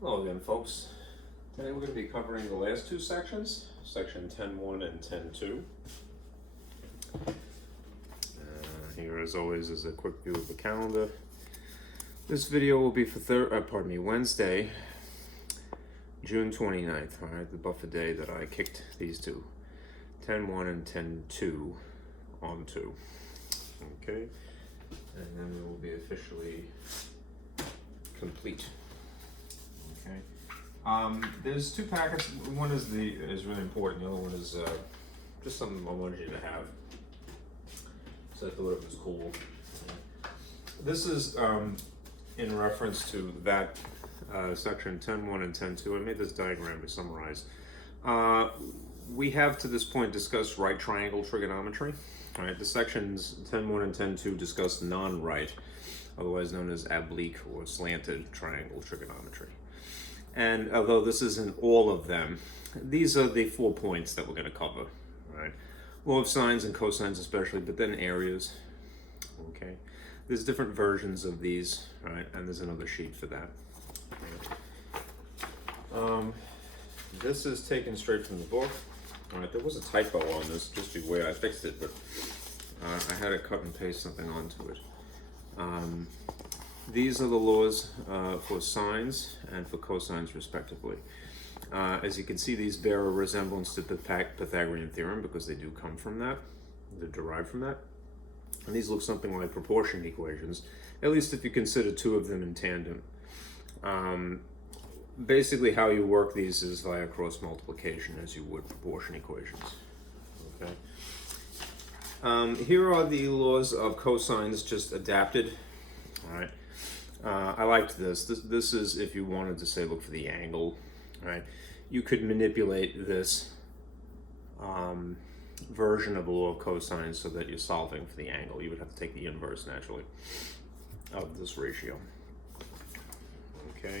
Hello again, folks. Today we're going to be covering the last two sections, section 10.1 and 10.2. Here, as always, is a quick view of the calendar. This video will be for Wednesday, June 29th, all right, the buffer day that I kicked these two, 10.1 and 10.2 onto. Okay, and then we will be officially complete. Okay. There's two packets. One is really important. The other one is just something I wanted you to have. So I thought it was cool. This is in reference to that section 10.1 and 10.2. I made this diagram to summarize. We have to this point discussed right triangle trigonometry. All right. The sections 10.1 and 10.2 discuss non-right, otherwise known as oblique or slanted triangle trigonometry. And although this isn't all of them, these are the 4 points that we're going to cover, right? Law of sines and cosines especially, but then areas, okay? There's different versions of these, right? And there's another sheet for that. This is taken straight from the book. All right, there was a typo on this, just beware. I fixed it, but I had to cut and paste something onto it. These are the laws for sines and for cosines, respectively. As you can see, these bear a resemblance to the Pythagorean Theorem because they do come from that. They're derived from that. And these look something like proportion equations, at least if you consider two of them in tandem. Basically, how you work these is via cross multiplication, as you would proportion equations. Okay. Here are the laws of cosines just adapted. All right. I liked this. This is if you wanted to say, look for the angle, right? You could manipulate this version of the law of cosines so that you're solving for the angle. You would have to take the inverse, naturally, of this ratio. Okay.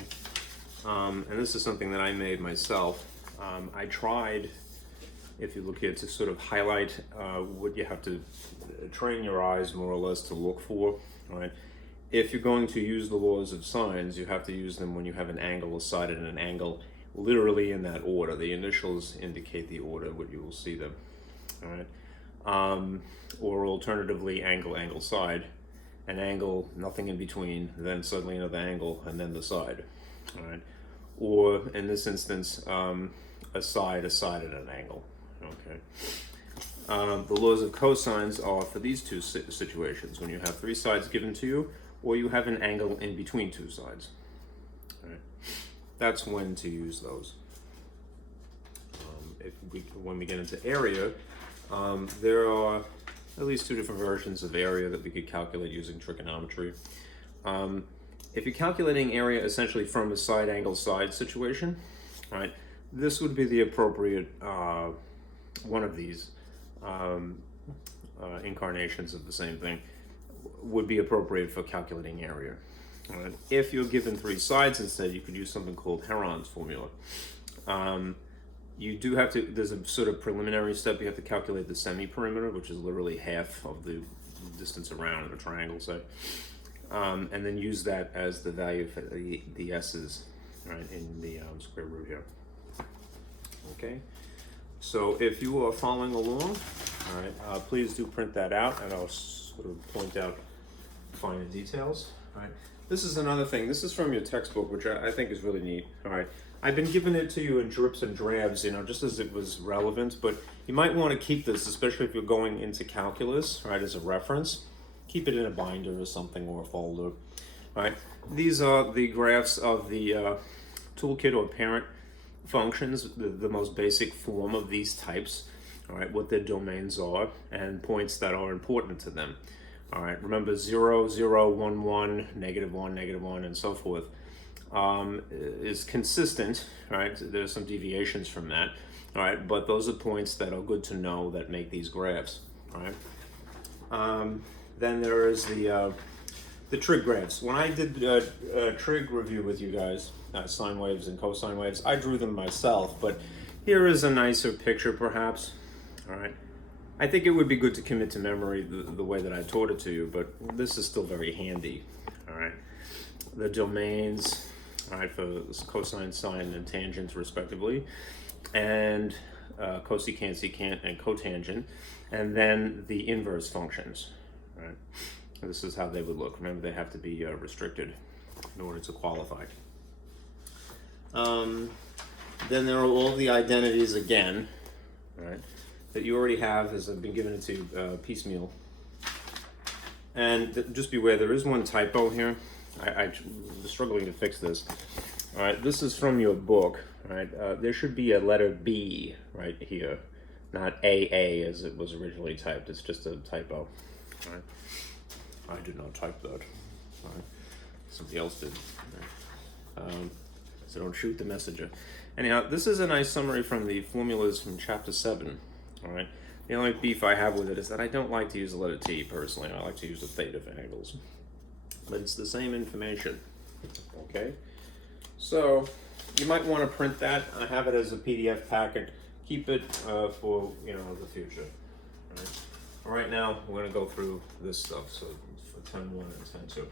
And this is something that I made myself. I tried, if you look here, to sort of highlight what you have to train your eyes more or less to look for, right? If you're going to use the laws of sines, you have to use them when you have an angle aside and an angle literally in that order. The initials indicate the order what you will see them. All right. Or alternatively, angle, angle, side, an angle, nothing in between, then suddenly another angle, and then the side. All right. Or in this instance, a side, and an angle. Okay. The laws of cosines are for these two situations, when you have three sides given to you, or you have an angle in between two sides. All right. That's when to use those. When we get into area, there are at least two different versions of area that we could calculate using trigonometry. If you're calculating area essentially from a side angle side situation, right, this would be the appropriate one of these incarnations of the same thing would be appropriate for calculating area. Right. If you're given three sides instead, you could use something called Heron's formula. You do have to, there's a sort of preliminary step, you have to calculate the semi-perimeter, which is literally half of the distance around a triangle, say. And then use that as the value for the s's, right, in the square root here. Okay, so if you are following along, all right, please do print that out, and I'll sort of point out finer details. All right, this is another thing. This is from your textbook, which I think is really neat. All right, I've been giving it to you in drips and drabs, you know, just as it was relevant. But you might want to keep this, especially if you're going into calculus, right, as a reference. Keep it in a binder or something, or a folder. All right, these are the graphs of the toolkit or parent functions, the most basic form of these types. All right, what their domains are and points that are important to them. All right, remember 0, 0, 1, 1, -1, -1, and so forth is consistent. Right, there's some deviations from that. All right, but those are points that are good to know that make these graphs. All right. Then there is the trig graphs. When I did a trig review with you guys, sine waves and cosine waves, I drew them myself, but here is a nicer picture perhaps. All right. I think it would be good to commit to memory the way that I taught it to you, but this is still very handy. All right. The domains, all right, for cosine, sine, and tangent respectively, and cosecant, secant, and cotangent, and then the inverse functions, right? This is how they would look. Remember, they have to be restricted in order to qualify. Then there are all the identities again, right, that you already have, as I've been giving it to you piecemeal. And just beware, there is one typo here. I'm struggling to fix this. All right, this is from your book. All right, there should be a letter B right here, not AA as it was originally typed. It's just a typo. All right, I did not type that. All right, somebody else did. All right. So don't shoot the messenger. Anyhow, this is a nice summary from the formulas from chapter 7. All right. The only beef I have with it is that I don't like to use the letter T personally. I like to use the theta for angles. But it's the same information. Okay? So you might want to print that. I have it as a PDF packet. Keep it for the future. All right? For right now, we're going to go through this stuff. So for 10.1 and 10.2.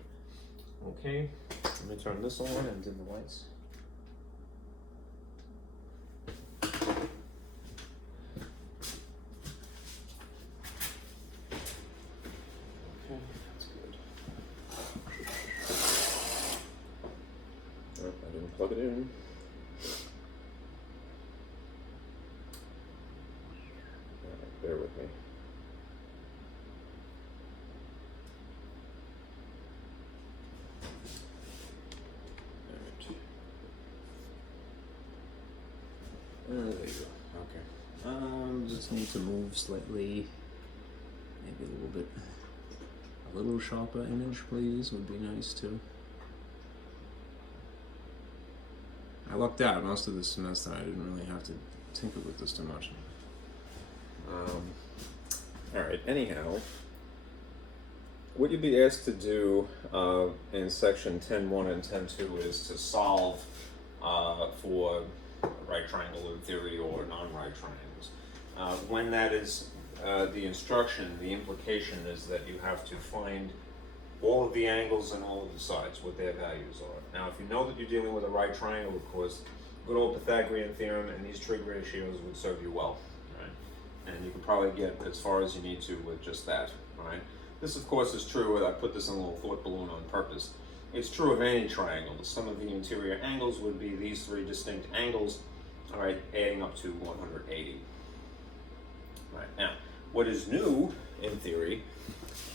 Okay? Let me turn this on and dim the lights. Plug it in. Bear with me. There you go. Okay. Just need to move slightly. Maybe a little sharper image, please, would be nice too. I lucked out most of this semester. I didn't really have to tinker with this too much. All right, anyhow, what you'd be asked to do in section 10.1 and 10.2 is to solve for right triangle in theory or non-right triangles. When that is the instruction, the implication is that you have to find all of the angles and all of the sides, what their values are. Now, if you know that you're dealing with a right triangle, of course, good old Pythagorean Theorem and these trig ratios would serve you well, right? And you can probably get as far as you need to with just that, right? This, of course, is true. I put this in a little thought balloon on purpose. It's true of any triangle. The sum of the interior angles would be these three distinct angles, all right, adding up to 180. Right, now, what is new in theory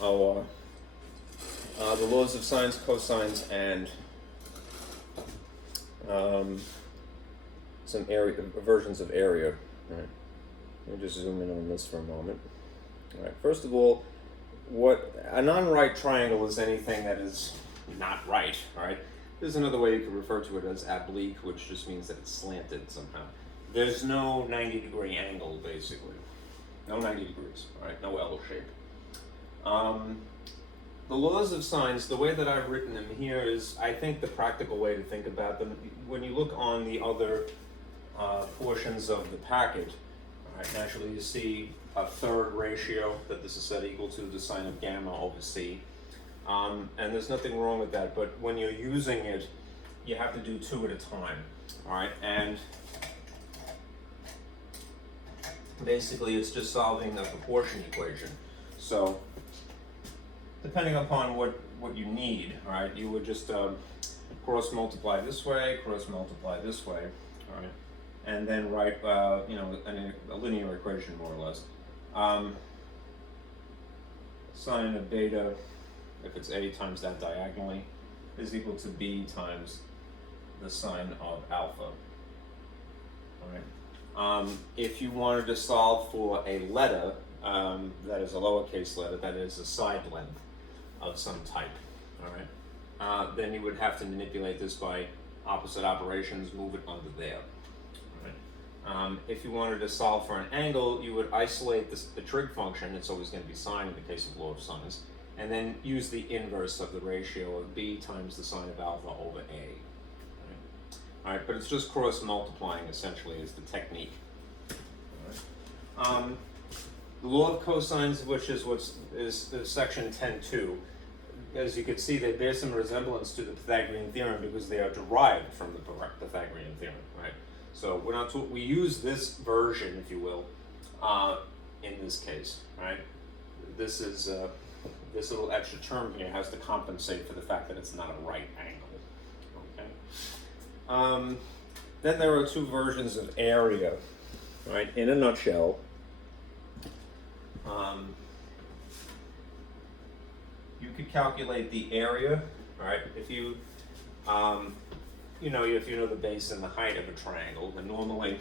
are the laws of sines, cosines, and some versions of area. All right. Let me just zoom in on this for a moment. All right. First of all, what a non-right triangle is anything that is not right. All right. There's another way you could refer to it as oblique, which just means that it's slanted somehow. There's no 90-degree angle, basically. No 90 degrees. All right. No L shape. The laws of sines, the way that I've written them here is, I think, the practical way to think about them. When you look on the other portions of the packet, all right, naturally you see a third ratio that this is set equal to the sine of gamma over c. And there's nothing wrong with that, but when you're using it, you have to do two at a time. All right, and basically it's just solving a proportion equation. So depending upon what you need, all right, you would just cross multiply this way, cross multiply this way, all right, and then write a linear equation more or less. Sine of beta, if it's a times that diagonally, is equal to b times the sine of alpha. All right. If you wanted to solve for a letter, that is a lowercase letter, that is a side length of some type, all right, then you would have to manipulate this by opposite operations, move it under there. All right. If you wanted to solve for an angle, you would isolate the trig function, it's always going to be sine in the case of law of sines, and then use the inverse of the ratio of b times the sine of alpha over a. All right, but it's just cross multiplying essentially is the technique. All right. The law of cosines, which is section 10.2, as you can see, they bear some resemblance to the Pythagorean theorem because they are derived from the Pythagorean theorem, right? So we're not we use this version, if you will, in this case, right? This is this little extra term here has to compensate for the fact that it's not a right angle. Okay. Then there are two versions of area, right? In a nutshell, you could calculate the area, right? If you, if you know the base and the height of a triangle, then normally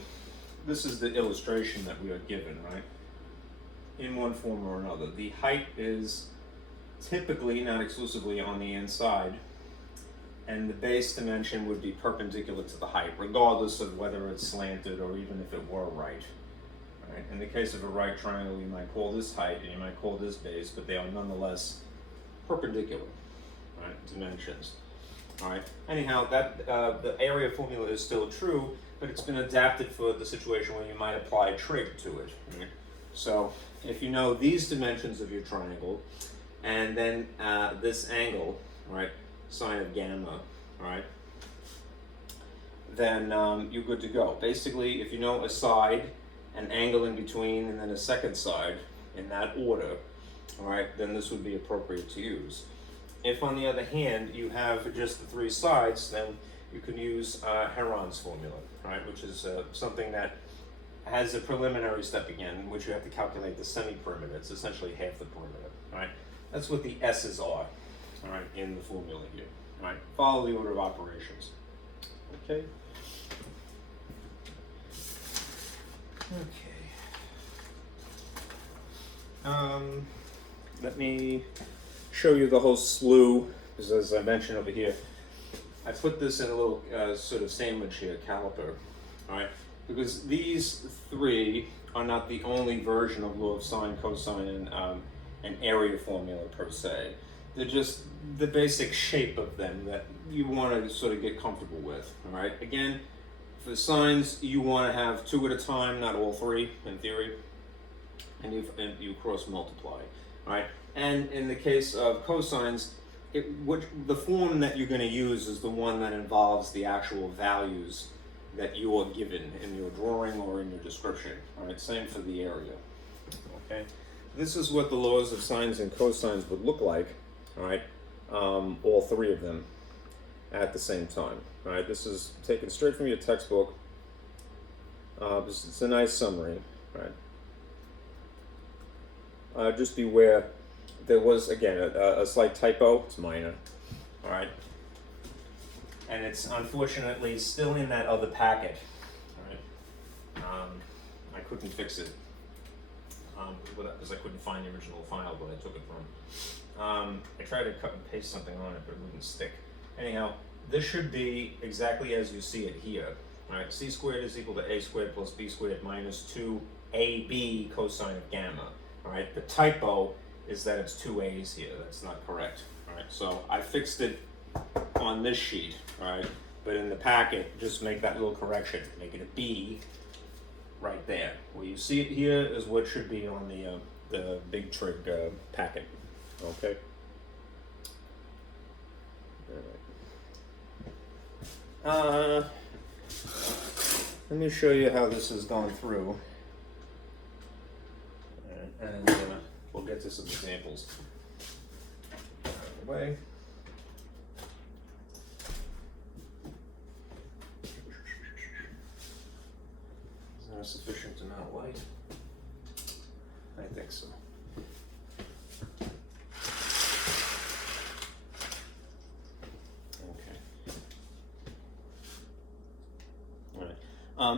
this is the illustration that we are given, right? In one form or another. The height is typically, not exclusively, on the inside, and the base dimension would be perpendicular to the height, regardless of whether it's slanted or even if it were right. Right? In the case of a right triangle, you might call this height and you might call this base, but they are nonetheless perpendicular, right, dimensions. All right. Anyhow, that the area formula is still true, but it's been adapted for the situation where you might apply trig to it. Right? So if you know these dimensions of your triangle, and then this angle, right, sine of gamma, right, then you're good to go. Basically, if you know a side, an angle in between, and then a second side in that order, all right, then this would be appropriate to use. If, on the other hand, you have just the three sides, then you can use Heron's formula, right, which is something that has a preliminary step again, in which you have to calculate the semi-perimeter. It's essentially half the perimeter, right? That's what the S's are, all right, in the formula here, all right? Follow the order of operations, okay? Okay. Let me show you the whole slew, because as I mentioned over here, I put this in a little sort of sandwich here, caliper, all right? Because these three are not the only version of law of sine, cosine, and area formula per se. They're just the basic shape of them that you want to sort of get comfortable with, all right? Again, for sines, you want to have two at a time, not all three, in theory, and you cross multiply, all right? And in the case of cosines, the form that you're going to use is the one that involves the actual values that you are given in your drawing or in your description, all right? Same for the area, okay? This is what the laws of sines and cosines would look like, all right? All three of them at the same time, all right? This is taken straight from your textbook. It's a nice summary, right? Just beware, there was, again, a slight typo. It's minor, all right? And it's unfortunately still in that other packet, all right? I couldn't fix it because I couldn't find the original file that I took it from. I tried to cut and paste something on it, but it wouldn't stick. Anyhow, this should be exactly as you see it here. All right, c squared is equal to a squared plus b squared minus 2ab cosine of gamma. All right, the typo is that it's two a's here. That's not correct. All right, so I fixed it on this sheet. All right, but in the packet, just make that little correction. Make it a b right there. Where you see it here is what should be on the big trig packet. Okay. All right. Let me show you how this is going through, and we'll get to some examples. Out of the way. Is there a sufficient amount of light? I think so.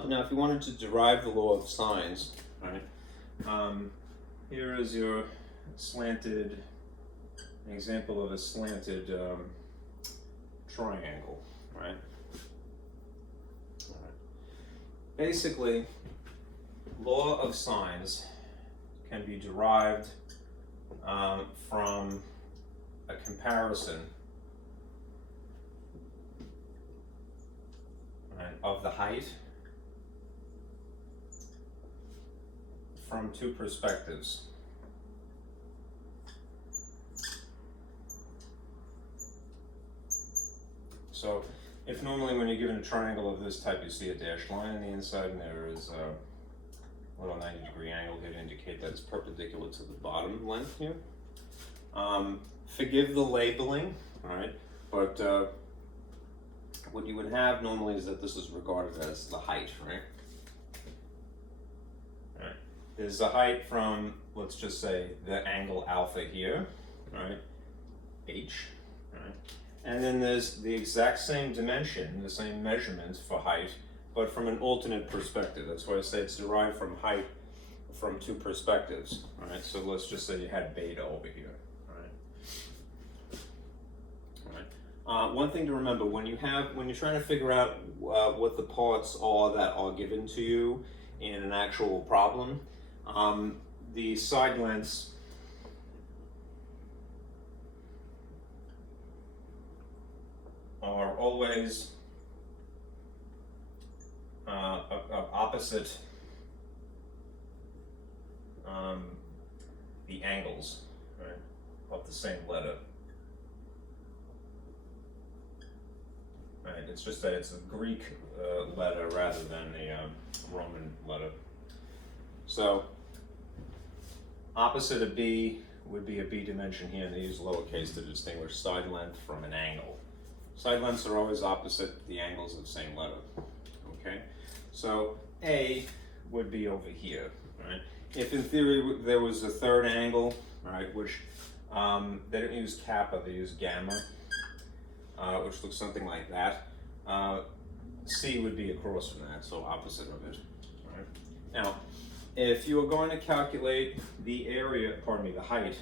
Now, if you wanted to derive the law of sines, right? Here is your slanted, an example of a slanted triangle, right? All right? Basically, law of sines can be derived from a comparison, right, of the height from two perspectives. So if normally when you're given a triangle of this type, you see a dashed line on the inside, and there is a little 90-degree angle here to indicate that it's perpendicular to the bottom length here. Forgive the labeling, all right? But what you would have normally is that this is regarded as the height, right? All right. There's the height from, let's just say, the angle alpha here, right? H, right? And then there's the exact same dimension, the same measurement for height, but from an alternate perspective. That's why I say it's derived from height from two perspectives, all right? So let's just say you had beta over here, all right? One thing to remember, when you're trying to figure out what the parts are that are given to you in an actual problem, the side lengths are always opposite the angles, right, of the same letter. Right, it's just that it's a Greek letter rather than a Roman letter. So opposite of B would be a B dimension here, and they use lowercase to distinguish side length from an angle. Side lengths are always opposite the angles of the same letter, okay? So A would be over here, right? If in theory there was a third angle, right, which they don't use kappa, they use gamma, which looks something like that. C would be across from that, so opposite of it, right? Now, if you are going to calculate the area, pardon me, the height,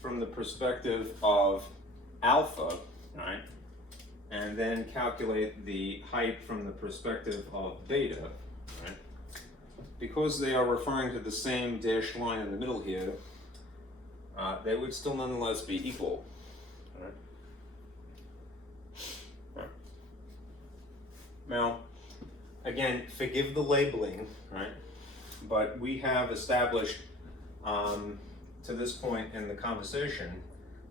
from the perspective of alpha, right, and then calculate the height from the perspective of beta, right? Because they are referring to the same dashed line in the middle here, they would still nonetheless be equal, right? Now, again, forgive the labeling, right? But we have established to this point in the conversation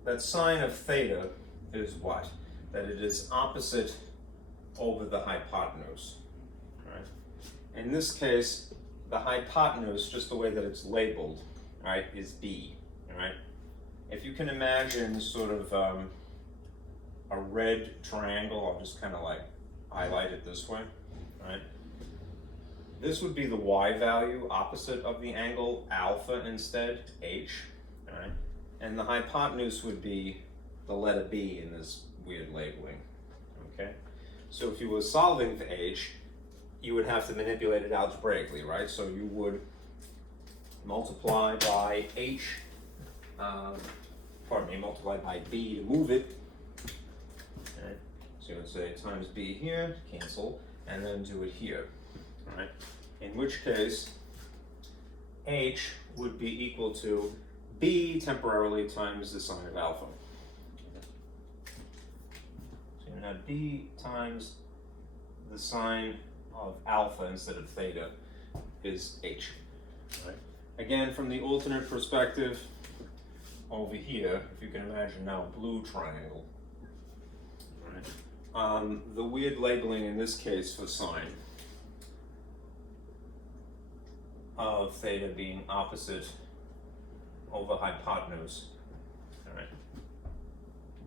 that sine of theta is what? That it is opposite over the hypotenuse, right? In this case, the hypotenuse, just the way that it's labeled, right, is B, right? If you can imagine sort of a red triangle, I'll just kind of like highlight it this way, right? This would be the y value opposite of the angle alpha instead, H, right? And the hypotenuse would be the letter B in this weird labeling, okay? So if you were solving for H, you would have to manipulate it algebraically, right? So you would multiply by H, multiply by B to move it, okay? So you would say times B here, cancel, and then do it here, right? In which case, H would be equal to B temporarily times the sine of alpha. So you have B times the sine of alpha instead of theta is H, right? Again, from the alternate perspective over here, if you can imagine now a blue triangle, right? The weird labeling in this case for sine of theta being opposite over hypotenuse, all right,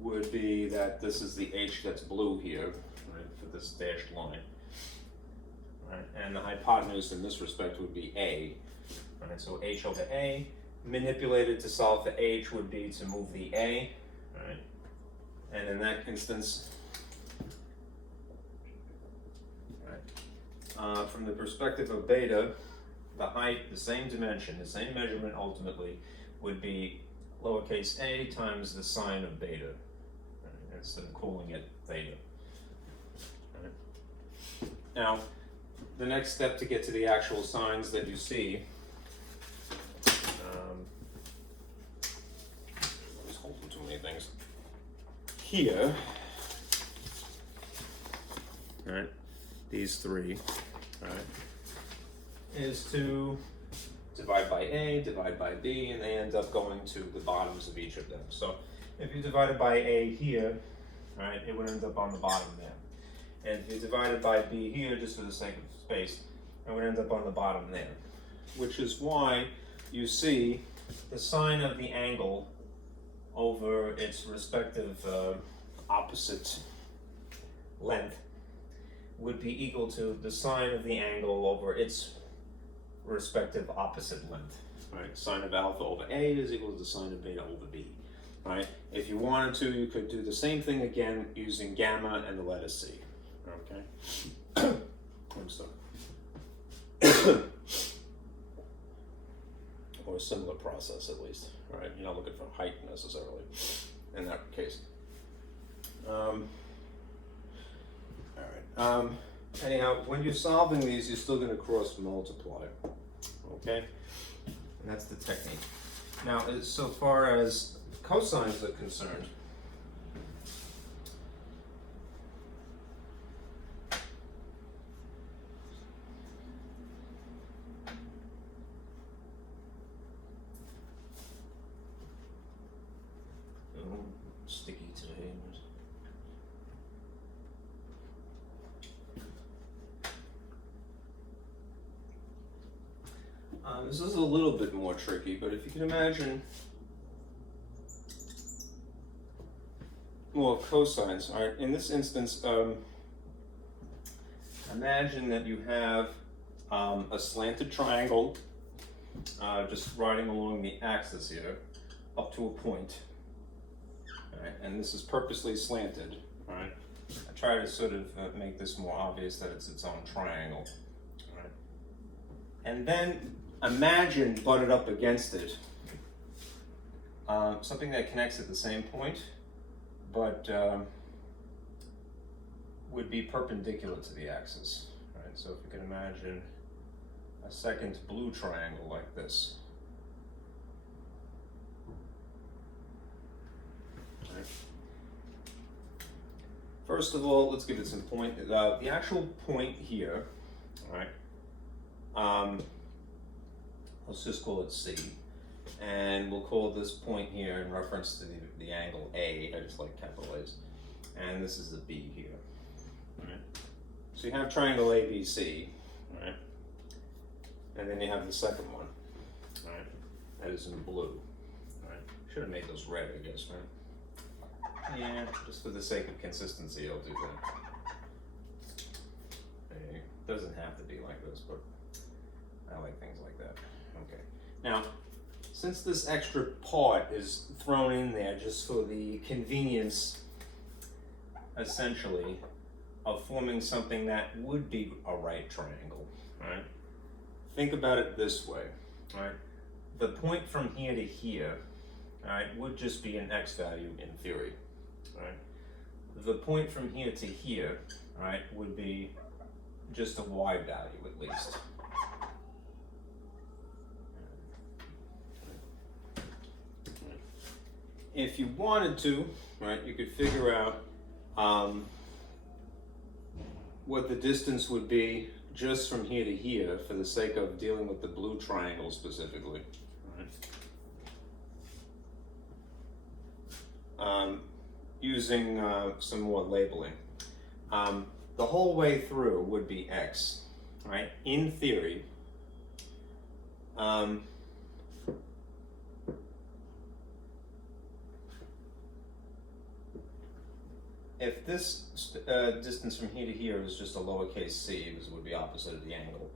would be that this is the H that's blue here, right, for this dashed line, right, and the hypotenuse in this respect would be A, right, so H over A, manipulated to solve for H would be to move the A, right, and in that instance, right, from the perspective of beta, the height, the same dimension, the same measurement ultimately would be lowercase a times the sine of beta, right, instead of calling it theta. Right. Now, the next step to get to the actual signs that you see, I'm just holding too many things. Here, right, these three, right, is to divide by A, divide by B, and they end up going to the bottoms of each of them. So if you divide it by A here, right, it would end up on the bottom there. And if you divide it by b here, just for the sake of space, it would end up on the bottom there. Which is why you see the sine of the angle over its respective opposite length would be equal to the sine of the angle over its respective opposite length. Right? Sine of alpha over A is equal to the sine of beta over B. Right? If you wanted to, you could do the same thing again using gamma and the letter C. Okay? I'm sorry. Or a similar process at least. Right? You're not looking for height necessarily in that case. All right. Anyhow, when you're solving these, you're still going to cross multiply. Okay? And that's the technique. Now, so far as cosines are concerned, sticky today. This is a little bit more tricky, but if you can imagine, well, cosines, all right, in this instance, imagine that you have a slanted triangle just riding along the axis here up to a point, all right, and this is purposely slanted, all right. I try to sort of make this more obvious that it's its own triangle, all right, and then imagine butted up against it something that connects at the same point, but would be perpendicular to the axis. Right? So if you can imagine a second blue triangle like this. Right. First of all, let's give it some point. The actual point here, all right, let's just call it C, and we'll call this point here in reference to the angle A. I just like capital A's, and this is the B here. All right. So you have triangle ABC, all right, and then you have the second one, all right, that is in blue. All right. Should have made those red, I guess, right? Yeah, just for the sake of consistency, I'll do that. It doesn't have to be like this, but I like things like that. Okay. Now, since this extra part is thrown in there just for the convenience, essentially, of forming something that would be a right triangle, right? Think about it this way, right? The point from here to here, right, would just be an x value in theory, right? The point from here to here, right, would be just a y value at least. If you wanted to, right, you could figure out what the distance would be just from here to here for the sake of dealing with the blue triangle specifically. Right. Using some more labeling. The whole way through would be x, right? In theory, if this distance from here to here is just a lowercase c, because it would be opposite of the angle,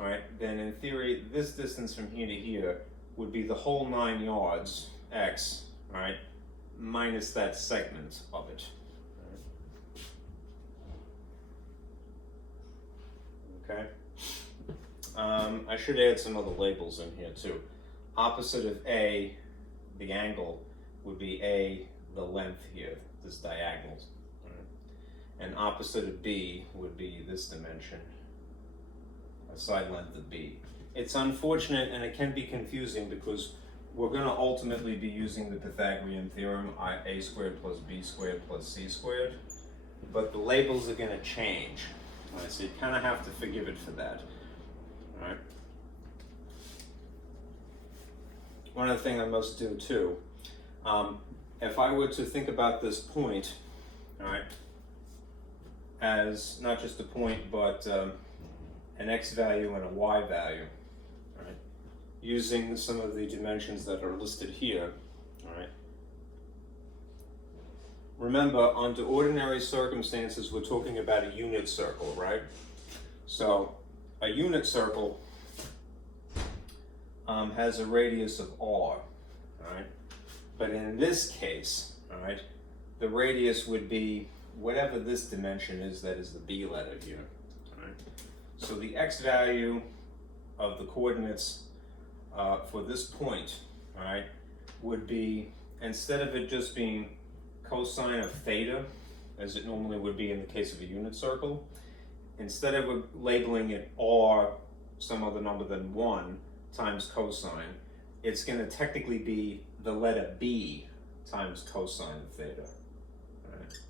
all right, then in theory, this distance from here to here would be the whole 9 yards, x, all right, minus that segment of it. Okay. I should add some other labels in here too. Opposite of A, the angle, would be A, the length here, this diagonal. Right? And opposite of B would be this dimension, a side length of B. It's unfortunate and it can be confusing because we're going to ultimately be using the Pythagorean Theorem, a squared plus b squared plus c squared, but the labels are going to change. Right, so you kind of have to forgive it for that. All right. One other thing I must do too, if I were to think about this point, all right, as not just a point, but an x value and a y value, all right, using some of the dimensions that are listed here, all right. Remember, under ordinary circumstances, we're talking about a unit circle, right? So a unit circle has a radius of r, all right? But in this case, all right, the radius would be whatever this dimension is, that is the b letter here, all right? So the x value of the coordinates for this point, all right, would be, instead of it just being cosine of theta, as it normally would be in the case of a unit circle, instead of labeling it r, some other number than 1 times cosine, it's going to technically be the letter b times cosine of theta. Right.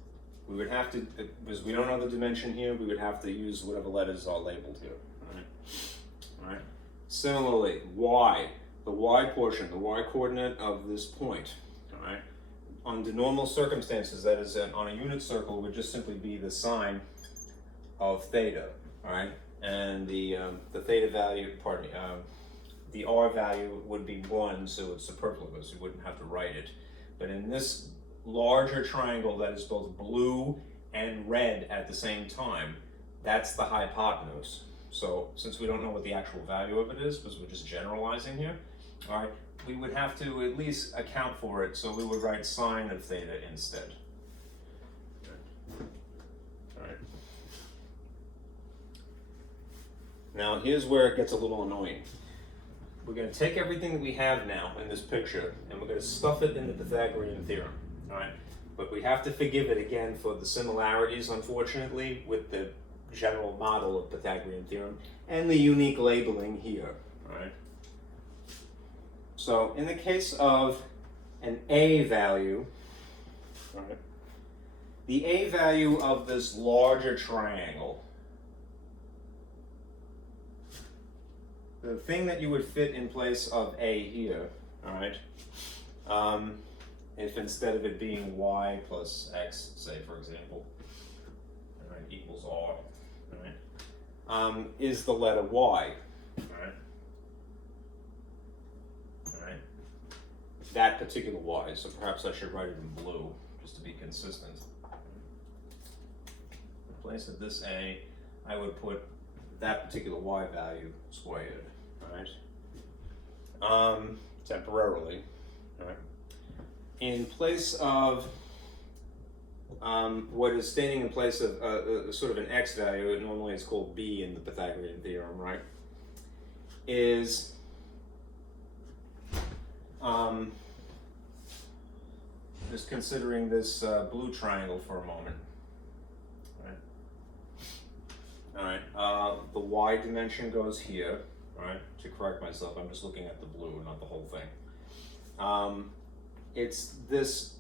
We would have to, because we don't know the dimension here, we would have to use whatever letters are labeled here. Right. All right. Similarly, y, the y portion, the y coordinate of this point, all right, under normal circumstances, that is on a unit circle, would just simply be the sine of theta, all right? And the theta value, pardon me, the r value would be 1, so it's superfluous. You wouldn't have to write it. But in this larger triangle that is both blue and red at the same time, that's the hypotenuse. So since we don't know what the actual value of it is, because we're just generalizing here, all right, we would have to at least account for it, so we would write sine of theta instead. All right. Now here's where it gets a little annoying. We're going to take everything that we have now in this picture and we're going to stuff it in the Pythagorean theorem. All right, but we have to forgive it again for the similarities, unfortunately, with the general model of Pythagorean theorem and the unique labeling here. All right. So in the case of an a value, all right, the a value of this larger triangle, the thing that you would fit in place of a here, all right, if instead of it being y plus x, say for example, all right, equals r, all right, is the letter y, all right. That particular y, so perhaps I should write it in blue just to be consistent. In place of this a, I would put that particular y value squared, right? Temporarily, right? In place of what is standing in place of sort of an x value, it normally is called b in the Pythagorean theorem, right? Is just considering this blue triangle for a moment. All right, the y dimension goes here. All right, to correct myself, I'm just looking at the blue, not the whole thing. It's this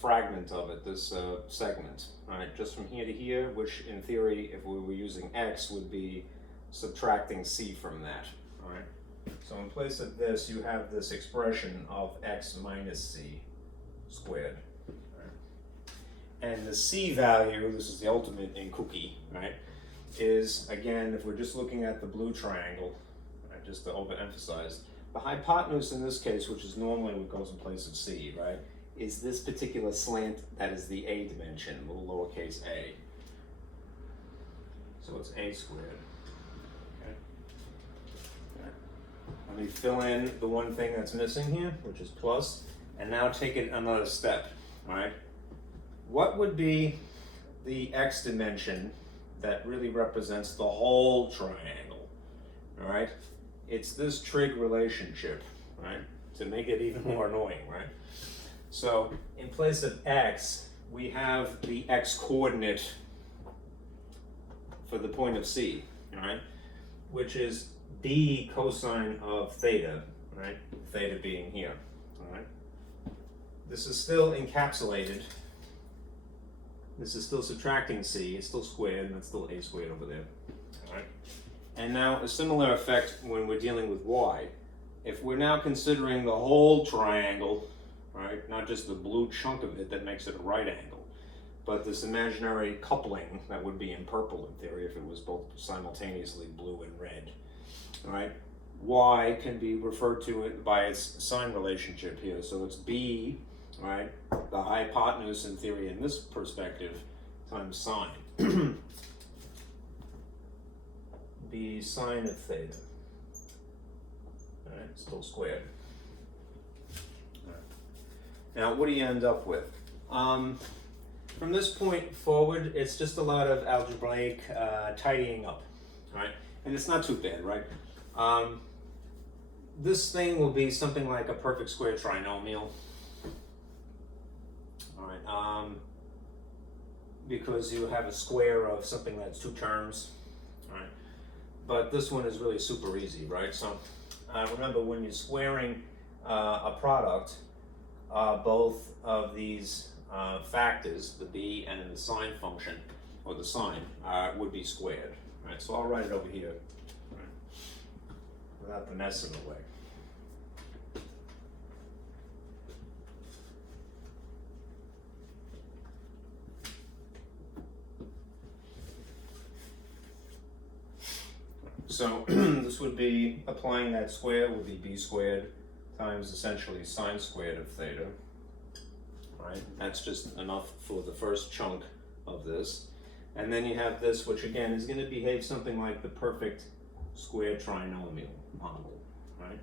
fragment of it, this segment, all right, just from here to here, which in theory, if we were using x, would be subtracting c from that. All right. So in place of this, you have this expression of x minus c squared. Right? And the c value, this is the ultimate in cookie, right, is, again, if we're just looking at the blue triangle, right, just to overemphasize, the hypotenuse in this case, which is normally what goes in place of c, right, is this particular slant that is the a dimension, little lowercase a. So it's a squared. Let me fill in the one thing that's missing here, which is plus, and now take it another step, all right? What would be the x dimension that really represents the whole triangle, all right? It's this trig relationship, right? To make it even more annoying, right? So in place of x, we have the x coordinate for the point of C, all right? Which is b cosine of theta, right? Theta being here, all right? This is still encapsulated. This is still subtracting c, it's still squared, and that's still a squared over there, all right? And now a similar effect when we're dealing with y. If we're now considering the whole triangle, right, not just the blue chunk of it that makes it a right angle, but this imaginary coupling that would be in purple in theory if it was both simultaneously blue and red, all right? Y can be referred to it by its sine relationship here. So it's B, right, the hypotenuse in theory in this perspective, times sine. B sine of theta. All right, still squared. All right. Now, what do you end up with? From this point forward, it's just a lot of algebraic tidying up, right? And it's not too bad, right? This thing will be something like a perfect square trinomial. All right, because you have a square of something that's two terms, all right? But this one is really super easy, right? So remember, when you're squaring a product, both of these factors, the b and the sine function, or the sine, would be squared, right? So I'll write it over here, right, without the messing away. So this would be, applying that square would be b squared times essentially sine squared of theta, right? That's just enough for the first chunk of this. And then you have this, which again is going to behave something like the perfect square trinomial model, right?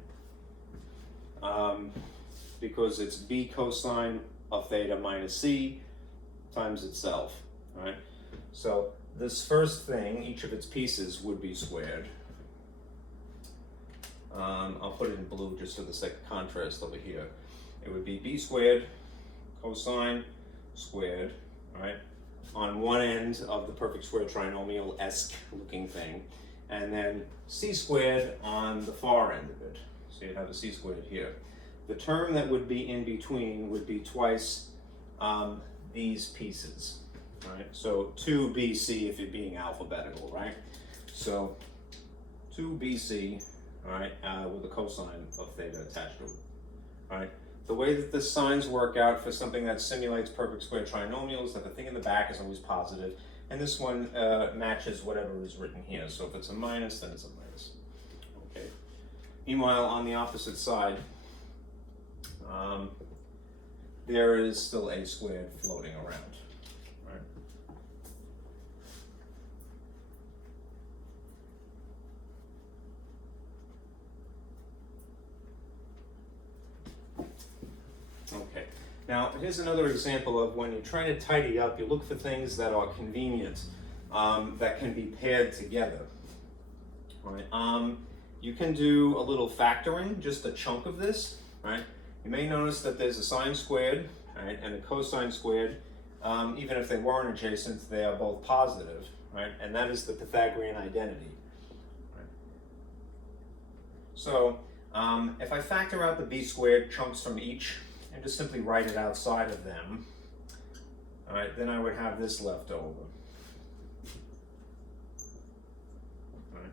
Because it's b cosine of theta minus c times itself, right? So this first thing, each of its pieces would be squared. I'll put it in blue just for the sake of contrast over here. It would be b squared cosine squared, right, on one end of the perfect square trinomial-esque looking thing, and then c squared on the far end of it. So you'd have a c squared here. The term that would be in between would be twice these pieces, right? So 2bc if you're being alphabetical, right? So 2bc, all right, with a cosine of theta attached to it, all right? The way that the signs work out for something that simulates perfect square trinomials, that the thing in the back is always positive, and this one matches whatever is written here. So if it's a minus, then it's a minus. Okay. Meanwhile, on the opposite side, there is still a squared floating around. Okay, now here's another example of when you're trying to tidy up, you look for things that are convenient, that can be paired together. Right? You can do a little factoring, just a chunk of this. Right? You may notice that there's a sine squared, right, and a cosine squared. Even if they weren't adjacent, they are both positive. Right? And that is the Pythagorean identity. Right? So if I factor out the b squared chunks from each, and just simply write it outside of them, all right, then I would have this left over. All right.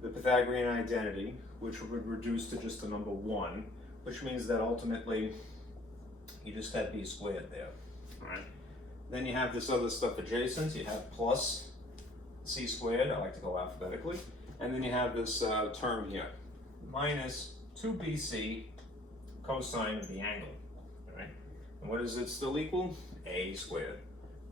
The Pythagorean identity, which would reduce to just the number 1, which means that ultimately you just have b squared there. All right. Then you have this other stuff adjacent. You have plus c squared, I like to go alphabetically, and then you have this term here, minus 2bc cosine of the angle, all right? And what does it still equal? A squared,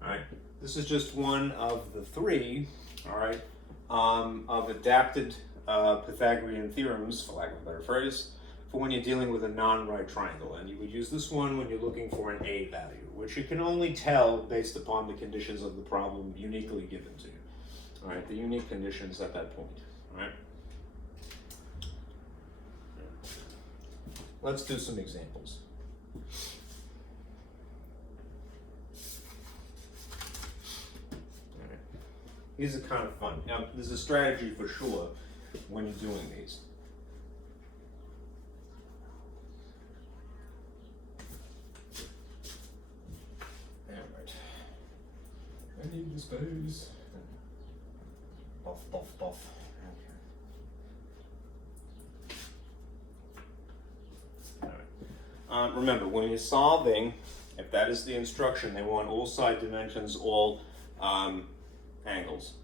all right? This is just one of the 3, all right, of adapted Pythagorean theorems, for lack of a better phrase, for when you're dealing with a non-right triangle. And you would use this one when you're looking for an A value, which you can only tell based upon the conditions of the problem uniquely given to you, all right? The unique conditions at that point, all right? Let's do some examples. All right. These are kind of fun. Now, there's a strategy for sure when you're doing these. All right. I need the space. Buff, buff, buff. Remember, when you're solving If that is the instruction, they want all side dimensions, all angles.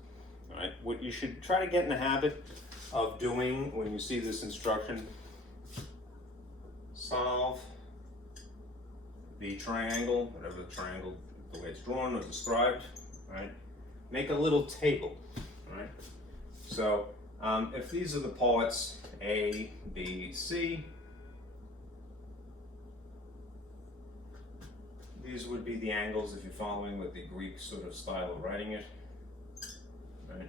All right. What you should try to get in the habit of doing when you see this instruction, solve the triangle, whatever the triangle, the way it's drawn or described, right? Make a little table, right? So if these are the parts A, B, C, these would be the angles if you're following with the Greek sort of style of writing it, right?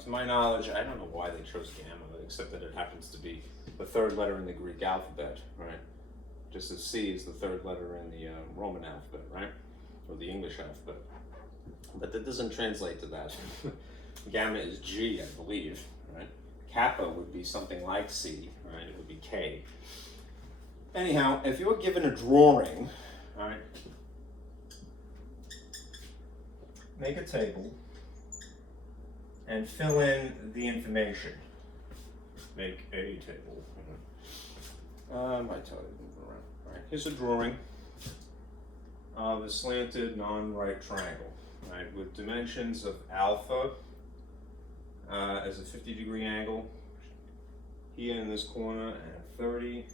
To my knowledge, I don't know why they chose gamma, except that it happens to be the third letter in the Greek alphabet, right? Just as C is the third letter in the Roman alphabet, right? Or the English alphabet. But that doesn't translate to that. Gamma is G, I believe, right? Kappa would be something like C, right? It would be K. Anyhow, if you're given a drawing, all right, make a table and fill in the information. Make a table. My tell you to move around. All right, here's a drawing of a slanted non-right triangle, right, with dimensions of alpha as a 50-degree angle here in this corner and 30.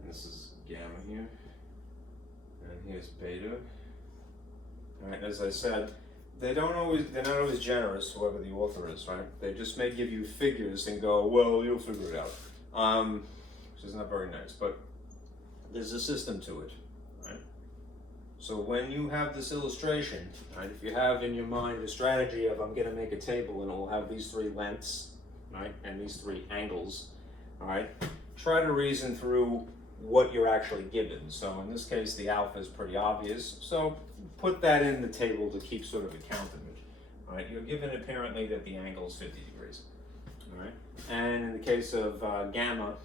And this is gamma here, and here's beta. All right, as I said, they're not always generous, whoever the author is, right? They just may give you figures and go, well, you'll figure it out, which is not very nice, but there's a system to it, right? So when you have this illustration, right, if you have in your mind a strategy of I'm gonna make a table and it will have these three lengths, right, and these three angles, all right, try to reason through what you're actually given. So in this case, the alpha is pretty obvious. So put that in the table to keep sort of account of it. All right, you're given apparently that the angle is 50 degrees. All right, and in the case of gamma,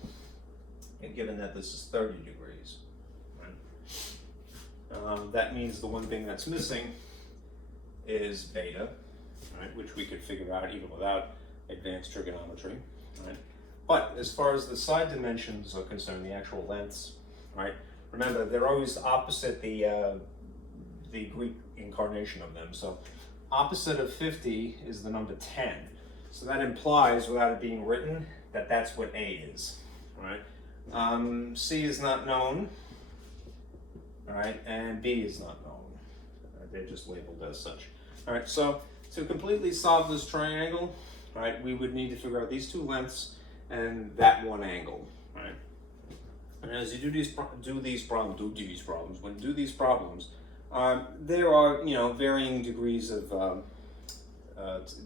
you're given that this is 30 degrees. Right? That means the one thing that's missing is beta, right, which we could figure out even without advanced trigonometry. Right? But as far as the side dimensions are concerned, the actual lengths, right? Remember, they're always opposite the Greek incarnation of them. So opposite of 50 is the number 10. So that implies, without it being written, that that's what A is, right? C is not known, all right, and B is not known. They're just labeled as such. All right, so to completely solve this triangle, right, we would need to figure out these two lengths and that one angle, right? And as you do these problems, there are, varying degrees of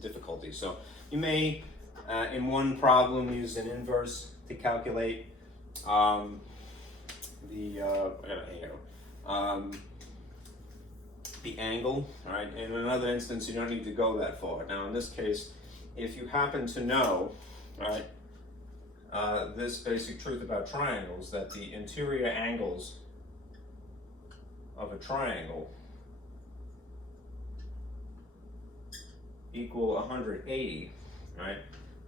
difficulty. So you may, in one problem, use an inverse to calculate the angle, all right? In another instance, you don't need to go that far. Now, in this case, if you happen to know, right, this basic truth about triangles, that the interior angles of a triangle equal 180, right,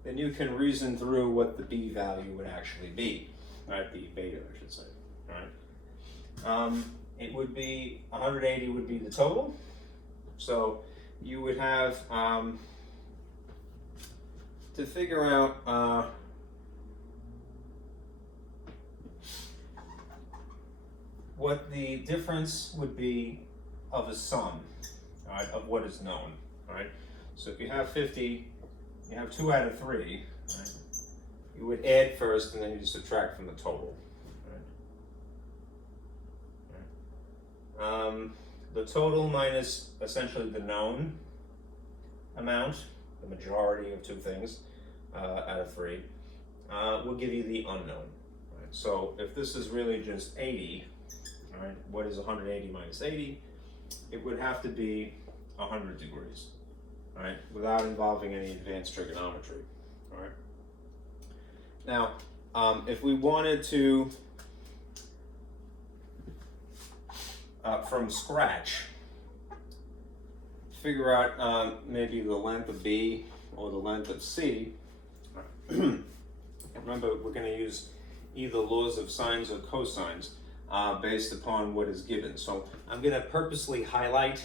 then you can reason through what the B value would actually be, right, the beta, I should say, right. It would be, 180 would be the total, so you would have, to figure out, what the difference would be of a sum, all right, of what is known, all right? So if you have 50, you have 2 out of 3, right? You would add first and then you subtract from the total, right? The total minus essentially the known amount, the majority of two things out of 3, will give you the unknown, right? So if this is really just 80, all right, what is 180 minus 80? It would have to be 100 degrees, all right, without involving any advanced trigonometry, all right? Now, if we wanted to, from scratch, figure out maybe the length of B or the length of C, remember we're going to use either laws of sines or cosines. based upon what is given. So I'm going to purposely highlight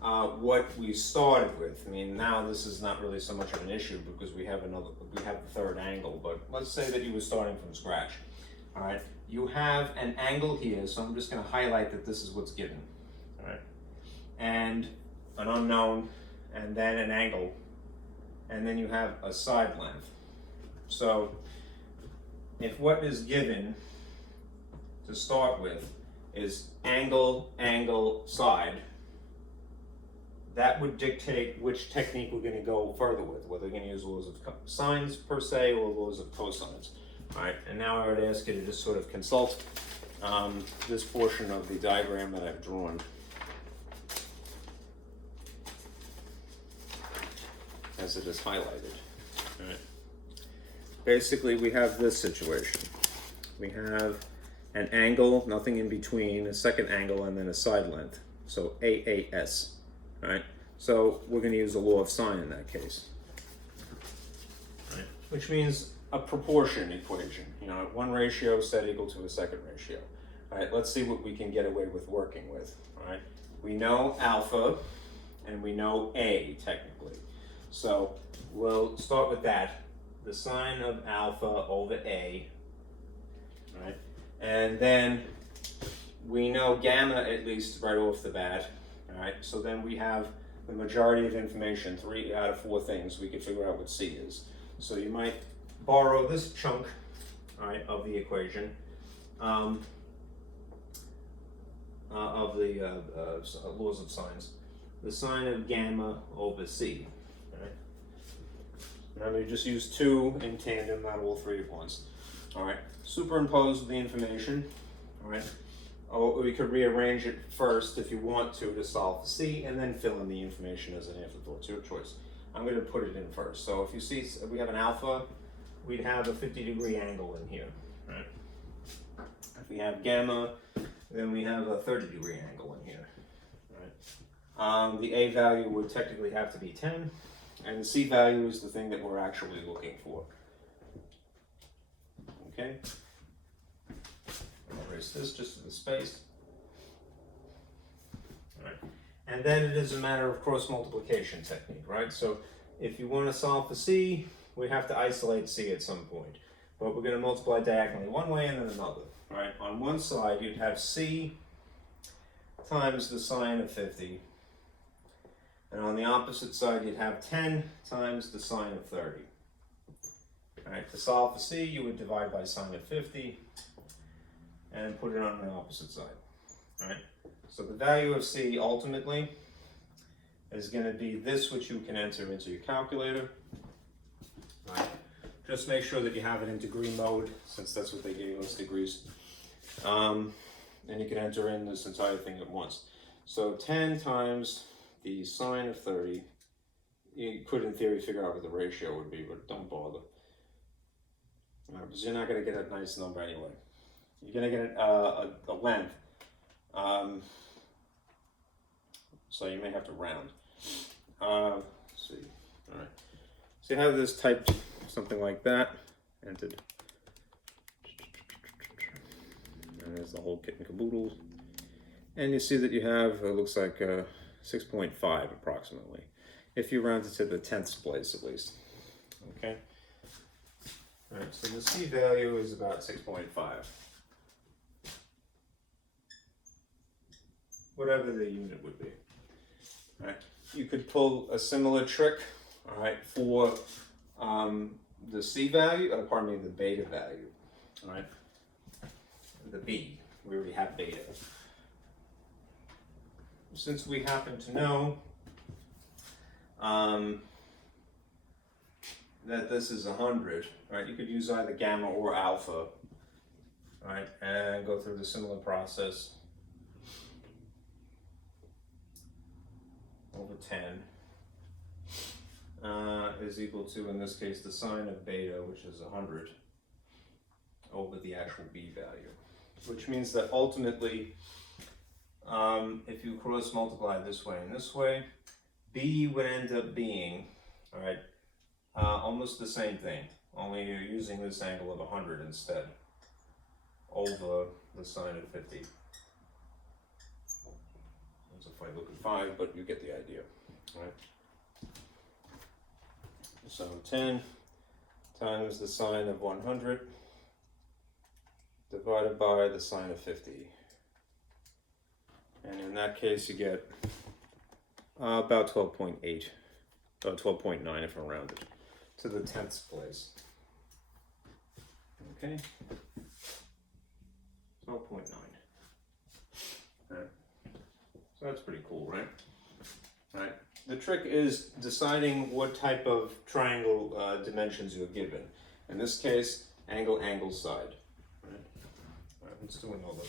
what we started with. I mean, now this is not really so much of an issue because we have the third angle, but let's say that you were starting from scratch. All right, you have an angle here, so I'm just going to highlight that this is what's given. All right, and an unknown, and then an angle, and then you have a side length. So if what is given to start with is angle, angle, side, that would dictate which technique we're going to go further with, whether we're going to use laws of sines per se or laws of cosines. All right, and now I would ask you to just sort of consult this portion of the diagram that I've drawn. As it is highlighted. All right. Basically, we have this situation. We have an angle, nothing in between, a second angle, and then a side length. So AAS. All right. So we're going to use the law of sine in that case. All right. Which means a proportion equation. You know, one ratio set equal to a second ratio. All right. Let's see what we can get away with working with. All right. We know alpha, and we know A technically. So we'll start with that. The sine of alpha over A. All right. And then we know gamma at least right off the bat. All right, so then we have the majority of information, 3 out of 4 things we can figure out what C is. So you might borrow this chunk, all right, of the equation of the laws of sines. The sine of gamma over C. All right. Remember, you just use 2 in tandem, not all 3 at once. All right. Superimpose the information. All right. Or we could rearrange it first if you want to solve C, and then fill in the information as an afterthought. It's your choice. I'm going to put it in first. So if you see we have an alpha, we'd have a 50-degree angle in here. Right? If we have gamma, then we have a 30-degree angle in here. Right? The A value would technically have to be 10, and the C value is the thing that we're actually looking for. Okay? I'll erase this just in the space. All right. And then it is a matter of cross multiplication technique, right? So if you want to solve for C, we have to isolate C at some point. But we're going to multiply diagonally one way and then another. All right. On one side, you'd have C times the sine of 50. And on the opposite side, you'd have 10 times the sine of 30. All right. To solve for C, you would divide by sine of 50 and put it on the opposite side. All right. So the value of C ultimately is going to be this, which you can enter into your calculator. All right. Just make sure that you have it in degree mode, since that's what they gave us, degrees. And you can enter in this entire thing at once. So 10 times the sine of 30. You could, in theory, figure out what the ratio would be, but don't bother. All right, because you're not going to get a nice number anyway. You're going to get a length. So you may have to round. Let's see. All right. So you have this typed something like that, entered. And there's the whole kit and caboodle. And you see that you have, it looks like 6.5 approximately, if you round it to the 10th place at least. Okay. All right, so the C value is about 6.5. Whatever the unit would be. All right. You could pull a similar trick, all right, for the C value, pardon me, the beta value, all right, the B. We already have beta. Since we happen to know that this is 100, right, you could use either gamma or alpha, right, and go through the similar process. Over 10 is equal to, in this case, the sine of beta, which is 100, over the actual B value. Which means that ultimately, if you cross multiply this way and this way, B would end up being, all right, almost the same thing, only you're using this angle of 100 instead, over the sine of 50. That's a funny looking 5, but you get the idea, right? So 10 times the sine of 100 divided by the sine of 50. And in that case, you get about 12.8, or 12.9 if I round it to the 10th place. Okay, 12.9. All right. So that's pretty cool, right? All right. The trick is deciding what type of triangle dimensions you're given. In this case, angle, angle, side. All right. All right, let's do another.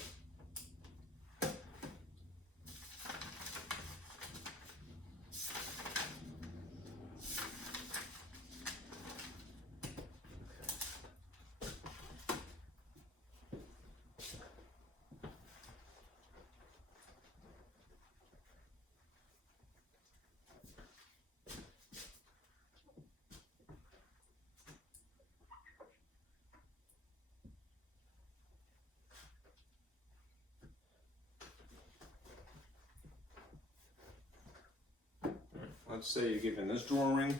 Let's say you're given this drawing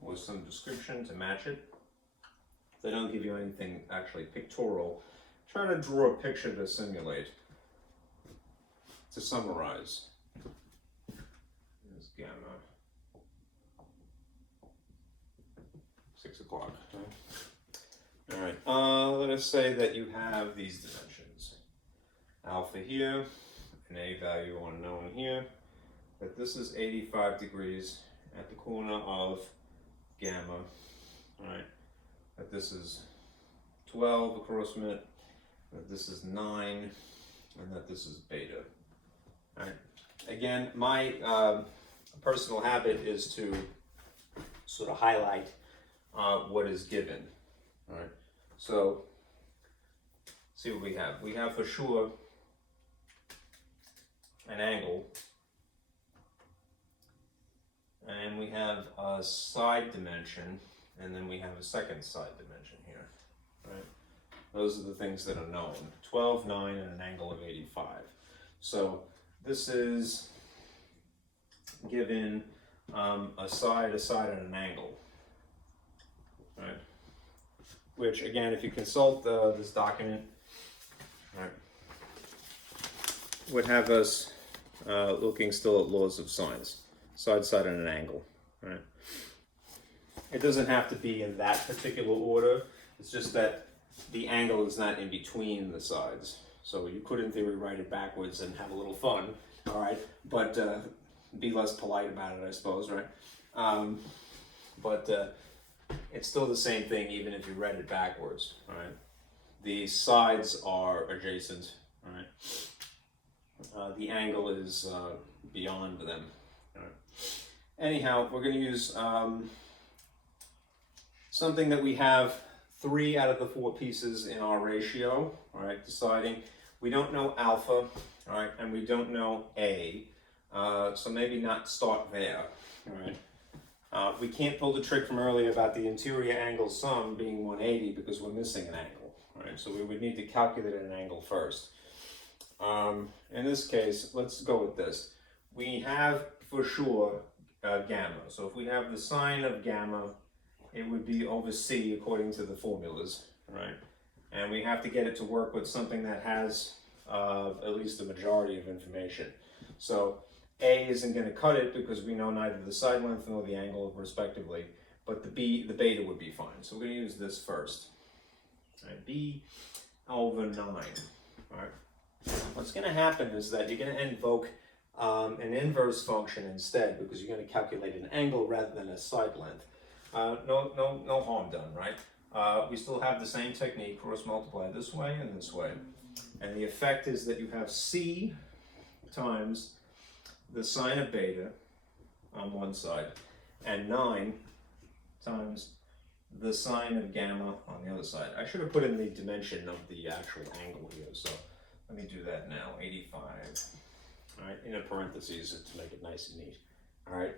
with some description to match it. If they don't give you anything actually pictorial, try to draw a picture to simulate, to summarize. Here's gamma. 6 o'clock. All right, let us say that you have these dimensions. Alpha here, an A value unknown here. That this is 85 degrees at the corner of gamma, right? That this is 12 approximate, that this is 9, and that this is beta, right? Again, my personal habit is to sort of highlight what is given, right? So, see what we have. We have for sure an angle, and we have a side dimension, and then we have a second side dimension here, right? Those are the things that are known. 12, 9, and an angle of 85. So this is given a side, and an angle, right? Which, again, if you consult this document, right, would have us looking still at laws of sines. Side, and an angle, right? It doesn't have to be in that particular order. It's just that the angle is not in between the sides. So you could, in theory, write it backwards and have a little fun, all right? But be less polite about it, I suppose, right? But it's still the same thing, even if you read it backwards, all right? The sides are adjacent, all right? The angle is beyond them. Anyhow, we're going to use something that we have 3 out of the 4 pieces in our ratio, all right, deciding. We don't know alpha, all right, and we don't know A, so maybe not start there, all right. We can't pull the trick from earlier about the interior angle sum being 180 because we're missing an angle, all right, so we would need to calculate an angle first. In this case, let's go with this. We have for sure gamma. So if we have the sine of gamma, it would be over C according to the formulas, right? And we have to get it to work with something that has at least the majority of information. So A isn't going to cut it because we know neither the side length nor the angle respectively, but the beta would be fine. So we're going to use this first. All right, B over 9. All right. What's going to happen is that you're going to invoke an inverse function instead, because you're going to calculate an angle rather than a side length. No harm done, right? We still have the same technique, cross multiply this way and this way. And the effect is that you have C times the sine of beta on one side, and 9 times the sine of gamma on the other side. I should have put in the dimension of the actual angle here, so let me do that now, 85. All right, in a parentheses to make it nice and neat. All right,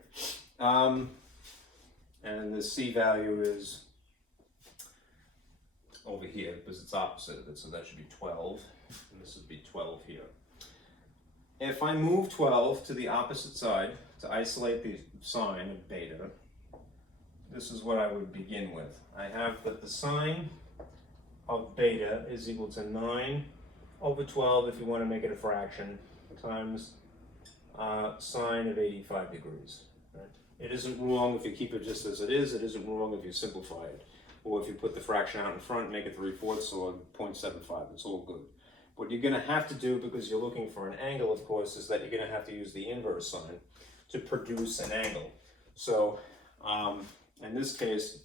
and the C value is over here because it's opposite of it, so that should be 12. and this would be 12 here. If I move 12 to the opposite side to isolate the sign of beta, this is what I would begin with. I have that the sine of beta is equal to 9 over 12, if you want to make it a fraction, times sine of 85 degrees. Right? It isn't wrong if you keep it just as it is. It isn't wrong if you simplify it. Or if you put the fraction out in front, make it 3/4 or 0.75. It's all good. What you're going to have to do, because you're looking for an angle, of course, is that you're going to have to use the inverse sign to produce an angle. So in this case,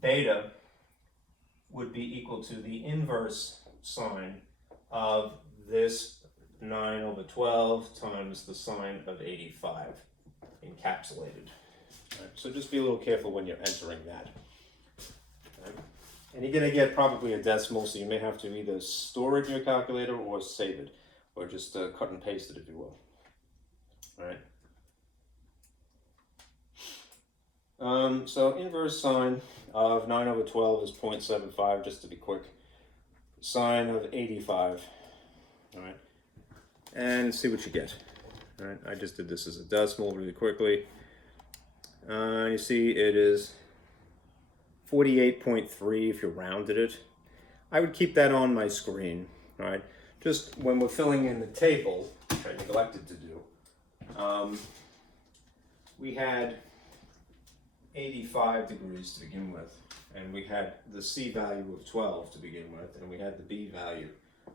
beta would be equal to the inverse sine of this 9 over 12 times the sine of 85 encapsulated. Right, so just be a little careful when you're entering that. Right. And you're going to get probably a decimal, so you may have to either store it in your calculator or save it, or just cut and paste it if you will. All right. So inverse sine of 9 over 12 is 0.75, just to be quick. Sine of 85. All right. And see what you get. All right. I just did this as a decimal really quickly. You see it is 48.3 if you rounded it. I would keep that on my screen. All right. Just when we're filling in the table, which I neglected to do, we had 85 degrees to begin with, and we had the C value of 12 to begin with, and we had the B value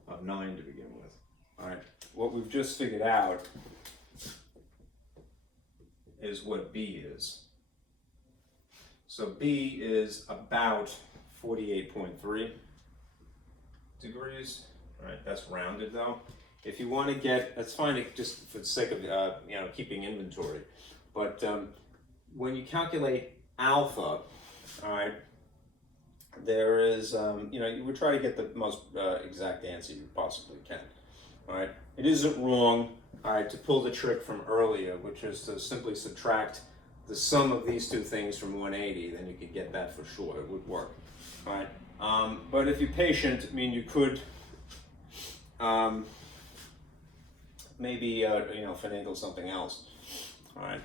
of 9 to begin with. All right, what we've just figured out is what B is. So B is about 48.3 degrees. All right, that's rounded though. If you want to get, that's fine, just for the sake of keeping inventory, but when you calculate alpha, all right, there is, you would try to get the most exact answer you possibly can. All right, it isn't wrong, all right, to pull the trick from earlier, which is to simply subtract the sum of these two things from 180. Then you could get that for sure. It would work. All right, but if you're patient, I mean, you could maybe finagle something else. All right.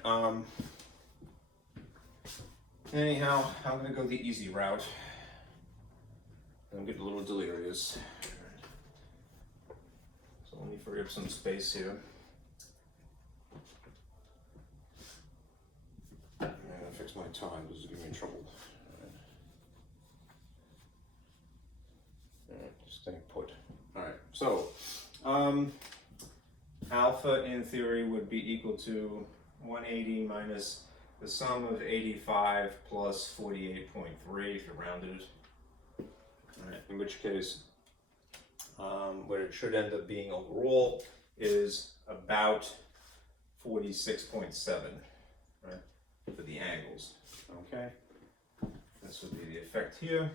Anyhow, I'm going to go the easy route. I'm getting a little delirious. So let me free up some space here. I'm going to fix my time. This is giving me trouble. All right, just staying put. All right, so alpha in theory would be equal to 180 minus the sum of 85 plus 48.3 if you rounded it. All right, in which case, what it should end up being overall is about 46.7, right, for the angles. Okay, this would be the effect here.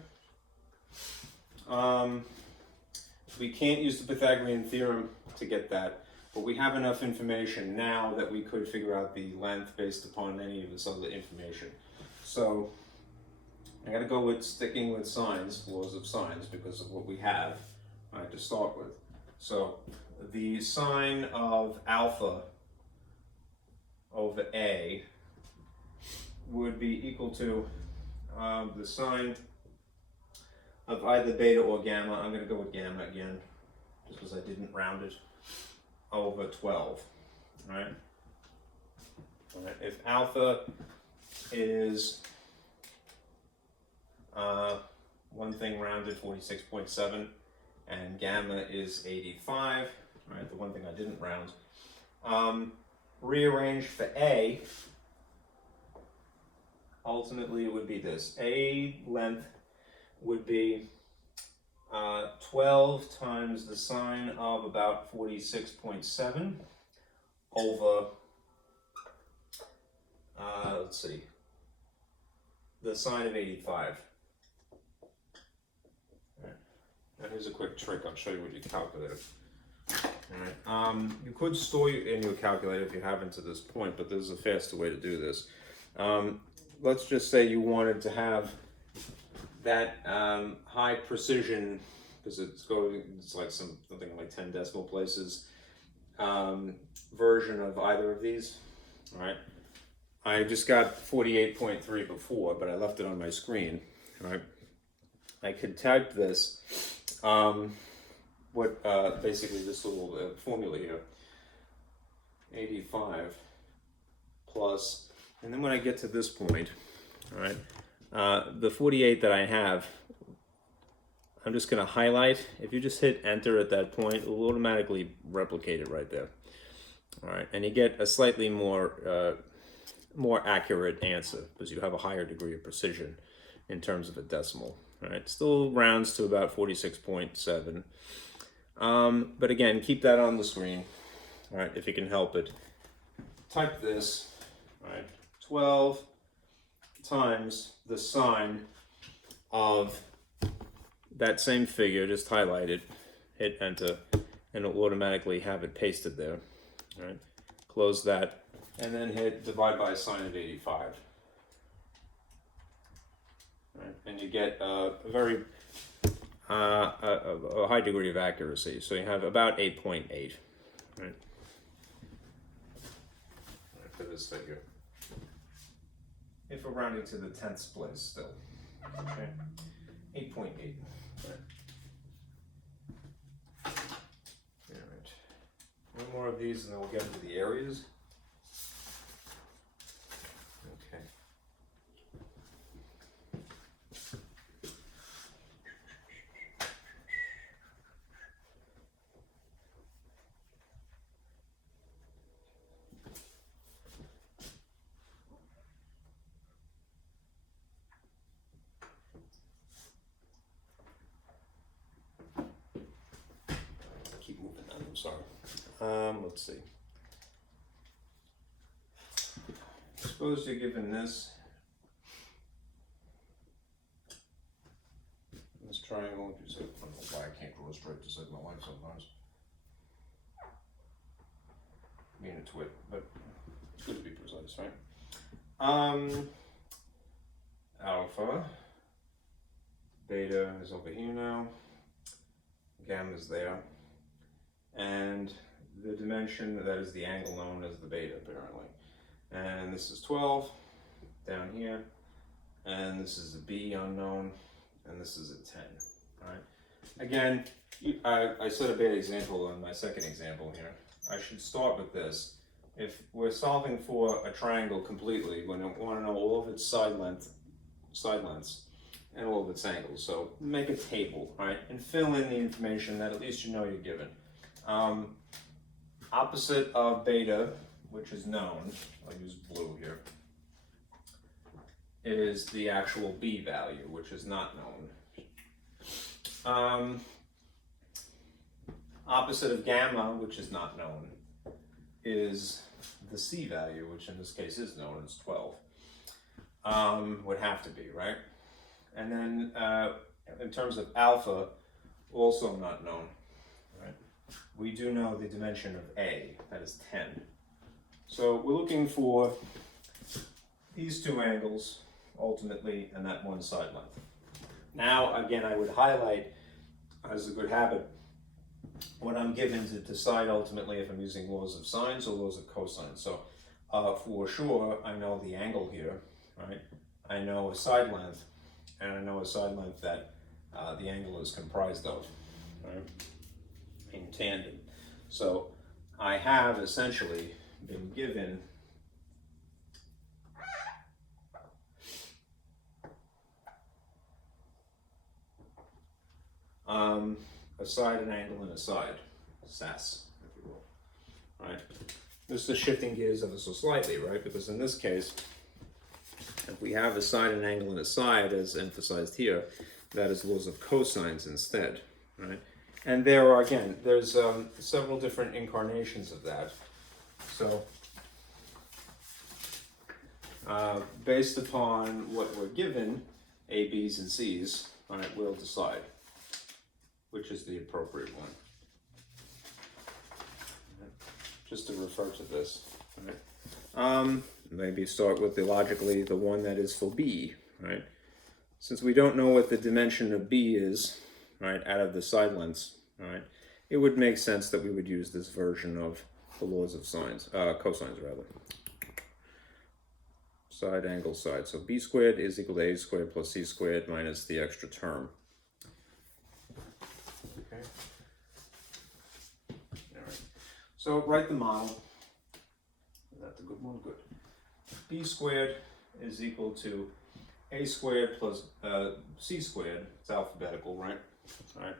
We can't use the Pythagorean theorem to get that, but we have enough information now that we could figure out the length based upon any of this other information. So I'm going to go with sticking with sines, laws of sines, because of what we have to start with. So the sine of alpha over A would be equal to the sine of either beta or gamma. I'm going to go with gamma again, just because I didn't round it, over 12, right? All right. If alpha is one thing rounded, 46.7, and gamma is 85, right? The one thing I didn't round. Rearrange for A, ultimately it would be this. A length would be 12 times the sine of about 46.7 over, let's see, the sine of 85. Right. Now here's a quick trick. I'll show you what you calculate. All right. You could store it in your calculator if you haven't to this point, but there's a faster way to do this. Let's just say you wanted to have that high precision because it's like something like 10 decimal places version of either of these. All right. I just got 48.3 before, but I left it on my screen. All right. I could type this, basically this little formula here, 85 plus, and then when I get to this point, all right, the 48 that I have, I'm just going to highlight. If you just hit enter at that point, it will automatically replicate it right there. All right, and you get a slightly more accurate answer because you have a higher degree of precision in terms of a decimal. All right, still rounds to about 46.7. But again, keep that on the screen. All right, if you can help it. Type this. All right, 12 times the sine of that same figure, just highlight it, hit enter, and it'll automatically have it pasted there. All right, close that, and then hit divide by sine of 85. All right, and you get a very a high degree of accuracy. So you have about 8.8. Right, for this figure. If we're rounding to the 10th place still. Okay, 8.8. Right. All right. One more of these and then we'll get into the areas. Okay. I'm sorry. Let's see. Suppose you're given this triangle. You say, I don't know why I can't draw straight to save my life sometimes. Being a twit, but it's good to be precise, right? Alpha, beta is over here now. Gamma is there. And the dimension, that is the angle known as the beta, apparently. And this is 12 down here, and this is a B unknown, and this is a 10. All right. Again, I said a beta example on my second example here. I should start with this. If we're solving for a triangle completely, we want to know all of its side lengths, and all of its angles. So make a table, all right, and fill in the information that at least you know you're given. Opposite of beta, which is known, I'll use blue here, is the actual B value, which is not known. Opposite of gamma, which is not known, is the C value, which in this case is known as 12. Would have to be, right? And then in terms of alpha, also not known. We do know the dimension of A, that is 10. So we're looking for these two angles, ultimately, and that one side length. Now, again, I would highlight, as a good habit, what I'm given to decide ultimately if I'm using laws of sines or laws of cosines. So for sure, I know the angle here, right? I know a side length, and I know a side length that the angle is comprised of, right? In tandem. So I have essentially been given a side, an angle, and a side, SAS, if you will, right? This is shifting gears ever so slightly, right? Because in this case, if we have a side, an angle, and a side, as emphasized here, that is laws of cosines instead, right? And there are, again, there's several different incarnations of that. So, based upon what we're given, A, B's, and C's, right, we'll decide which is the appropriate one. Just to refer to this, right? Maybe start with logically the one that is for B, right? Since we don't know what the dimension of B is, right, out of the side lengths, right, it would make sense that we would use this version of the laws of sines, cosines rather. Side angle side. So b squared is equal to a squared plus c squared minus the extra term. Okay. All right. So write the model. That's a good one. Good. B squared is equal to a squared plus c squared. It's alphabetical, right? All right.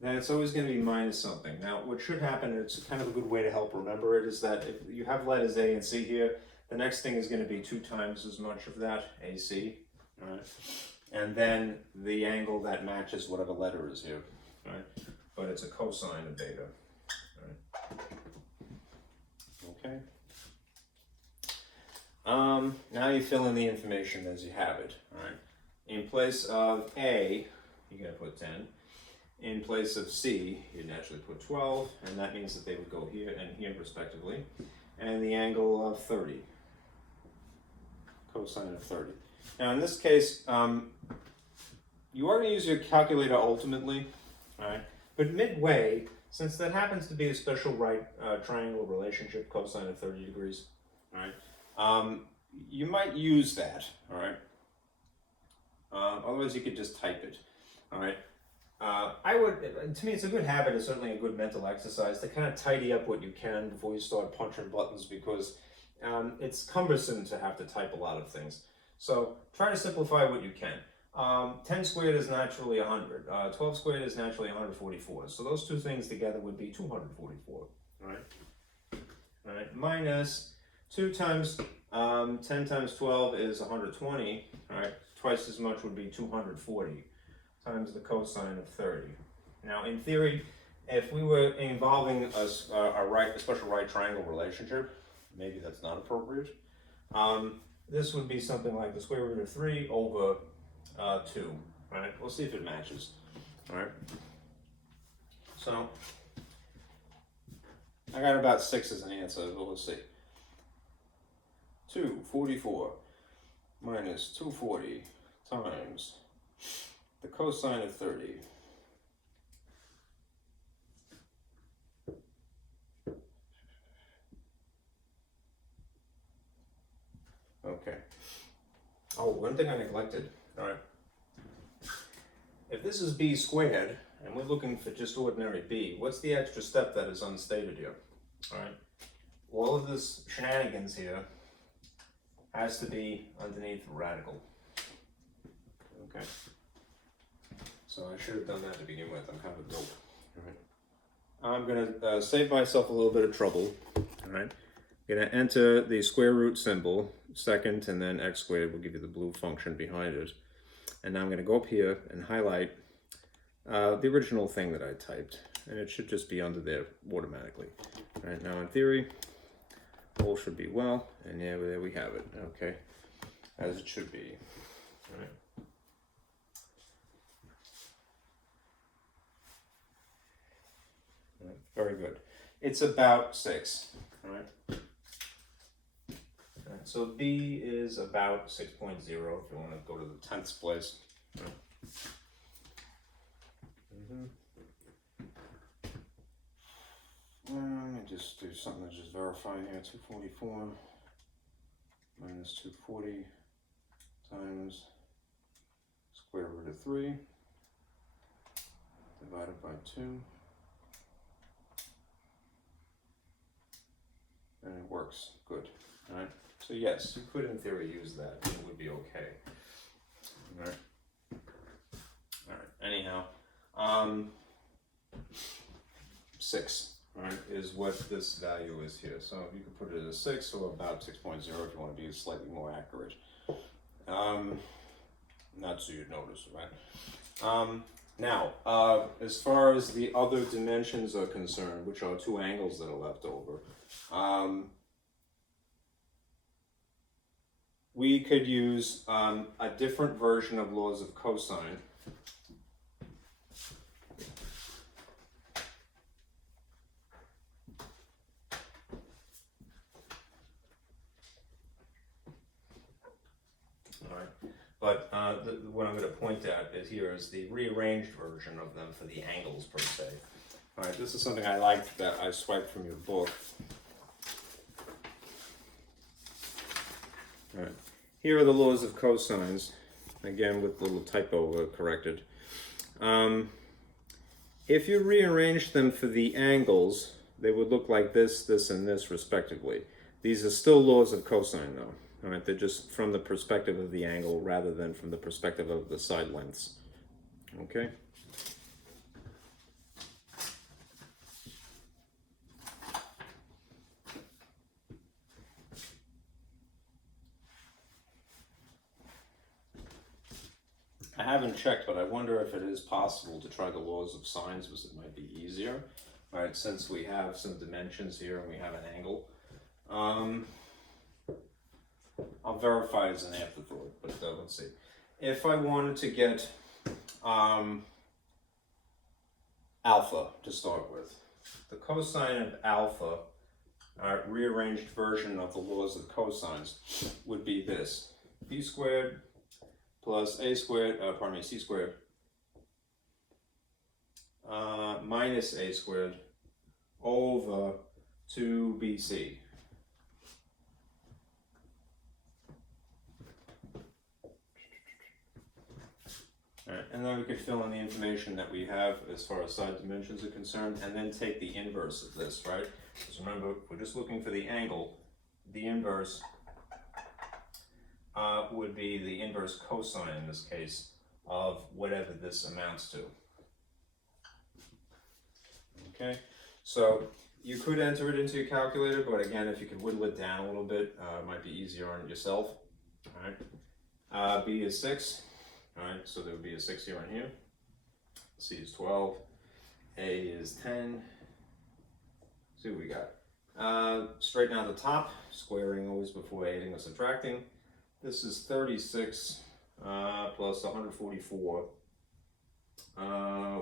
Then it's always going to be minus something. Now, what should happen, it's kind of a good way to help remember it, is that if you have letters A and C here, the next thing is going to be 2 times as much of that, AC, all right? And then the angle that matches whatever letter is here, right? But it's a cosine of beta, right? Okay. Now you fill in the information as you have it, all right? In place of A, you're going to put 10. In place of C, you naturally put 12, and that means that they would go here and here respectively. And the angle of 30, cosine of 30. Now in this case, you are going to use your calculator ultimately, all right? But midway, since that happens to be a special right triangle relationship, cosine of 30 degrees, all right? You might use that, all right? Otherwise you could just type it, all right? To me, it's a good habit, it's certainly a good mental exercise to kind of tidy up what you can before you start punching buttons, because it's cumbersome to have to type a lot of things. So try to simplify what you can. 10 squared is naturally 100. 12 squared is naturally 144. So those two things together would be 244, right? All right, minus 2 times 10 times 12 is 120, all right? Twice as much would be 240. Times the cosine of 30. Now, in theory, if we were involving a special right triangle relationship, maybe that's not appropriate. This would be something like the square root of 3 over 2. Right? We'll see if it matches. All right. So I got about 6 as an answer, but we'll see. 244 minus 240 times the cosine of 30. Okay. Oh, one thing I neglected. All right. If this is b squared, and we're looking for just ordinary b, what's the extra step that is unstated here? All right. All of this shenanigans here has to be underneath the radical. Okay. So I should have done that to begin with. I'm kind of a dope. All right. I'm going to save myself a little bit of trouble. All right. I'm going to enter the square root symbol, second, and then x squared will give you the blue function behind it. And now I'm going to go up here and highlight the original thing that I typed. And it should just be under there automatically. All right. Now in theory, all should be well. And yeah, there we have it. Okay. As it should be. All right. Very good. It's about 6, all right? All right, so B is about 6.0 if you want to go to the 10th place. Right. Let me just do something to just verify here. 244 minus 240 times square root of 3 divided by 2. And it works. Good. All right. So yes, you could in theory use that. It would be okay. All right. All right. Anyhow, 6, all right, is what this value is here. So you could put it as 6 or about 6.0 if you want to be slightly more accurate. Not so you'd notice, right? Now, as far as the other dimensions are concerned, which are 2 angles that are left over, we could use a different version of laws of cosine. All right. But what I'm going to point at is the rearranged version of them for the angles per se. All right, this is something I liked that I swiped from your book. All right, here are the laws of cosines, again with the little typo corrected. If you rearrange them for the angles, they would look like this, this, and this respectively. These are still laws of cosine though. All right, they're just from the perspective of the angle rather than from the perspective of the side lengths. Okay? I haven't checked, but I wonder if it is possible to try the laws of sines, because it might be easier. All right, since we have some dimensions here and we have an angle. I'll verify as an afterthought, but let's see. If I wanted to get alpha to start with, the cosine of alpha, our rearranged version of the laws of cosines, would be this: b squared plus a squared, c squared, minus a squared over 2bc. All right, and then we could fill in the information that we have as far as side dimensions are concerned, and then take the inverse of this, right? Because remember, we're just looking for the angle. The inverse would be the inverse cosine in this case of whatever this amounts to. Okay, so you could enter it into your calculator, but again, if you could whittle it down a little bit, it might be easier on yourself. All right, b is 6. All right, so there would be a 6 here and here. C is 12. A is 10. Let's see what we got. Straighten out the top, squaring always before adding or subtracting. This is 36 plus 144,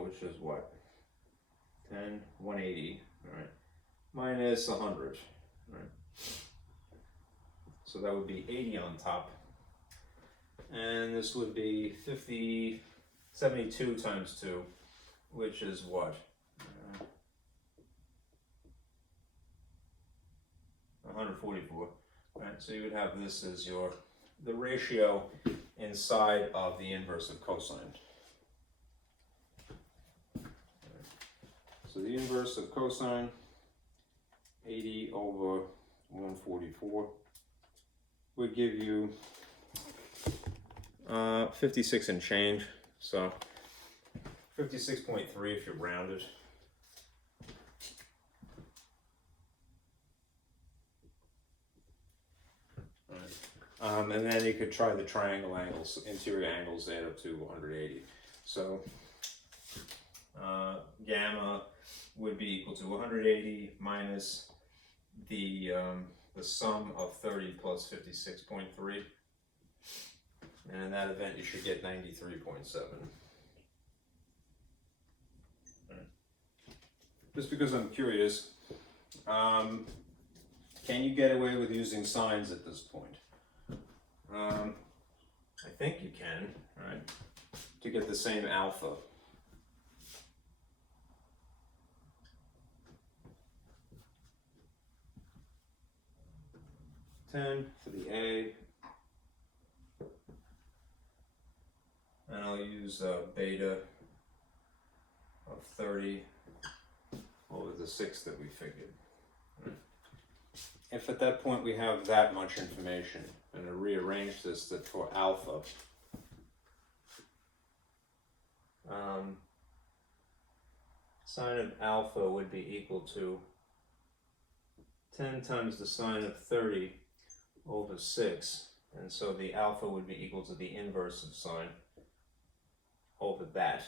which is what? 10, 180, all right, minus 100, all right. So that would be 80 on top. And this would be 72 times 2, which is what? 144. Right, so you would have this as the ratio inside of the inverse of cosine. So the inverse of cosine, 80 over 144, would give you 56 and change, so 56.3 if you round it. And then you could try the triangle angles, interior angles add up to 180. So gamma would be equal to 180 minus the sum of 30 plus 56.3. And in that event, you should get 93.7. Just because I'm curious, can you get away with using sines at this point? I think you can, right? To get the same alpha. $10 for the A. And I'll use beta of 30 over the 6 that we figured. If at that point we have that much information, and to rearrange this for alpha, sine of alpha would be equal to 10 times the sine of 30 over 6, and so the alpha would be equal to the inverse of sine over that.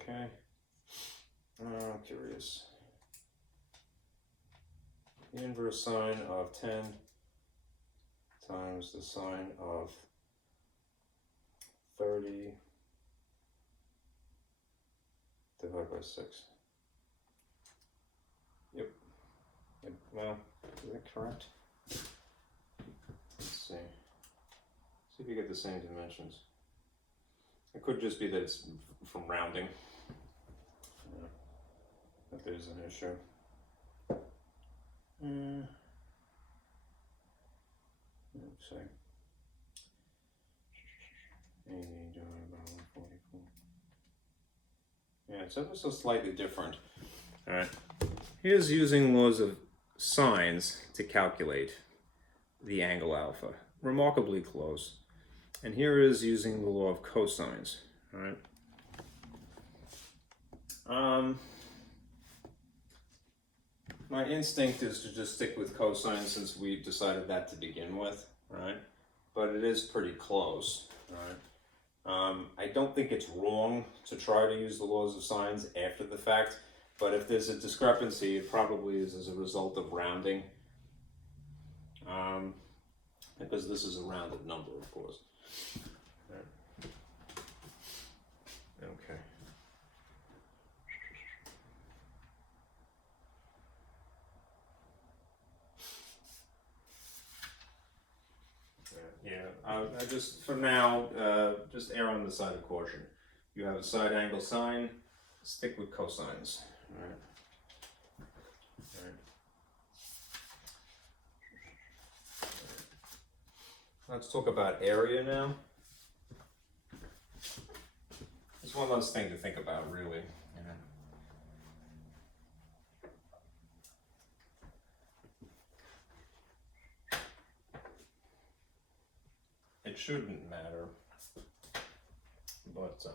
Okay. I'm curious. The inverse sine of 10 times the sine of 30 divided by 6. Yep. Well, is that correct? see. See if you get the same dimensions. It could just be that it's from rounding. Yeah. That there's an issue. Let's see. 80 divided by 144. Yeah, it's ever so slightly different. All right. Here's using laws of sines to calculate the angle alpha. Remarkably close. And here is using the law of cosines. All right. My instinct is to just stick with cosine since we decided that to begin with, right? But it is pretty close, right? I don't think it's wrong to try to use the laws of sines after the fact, but if there's a discrepancy, it probably is as a result of rounding, because this is a rounded number, of course. Right. Okay. Yeah, I just, for now, just err on the side of caution. You have a side angle sine, stick with cosines. All right. All right. Let's talk about area now. It's one less thing to think about, really. You know. It shouldn't matter, but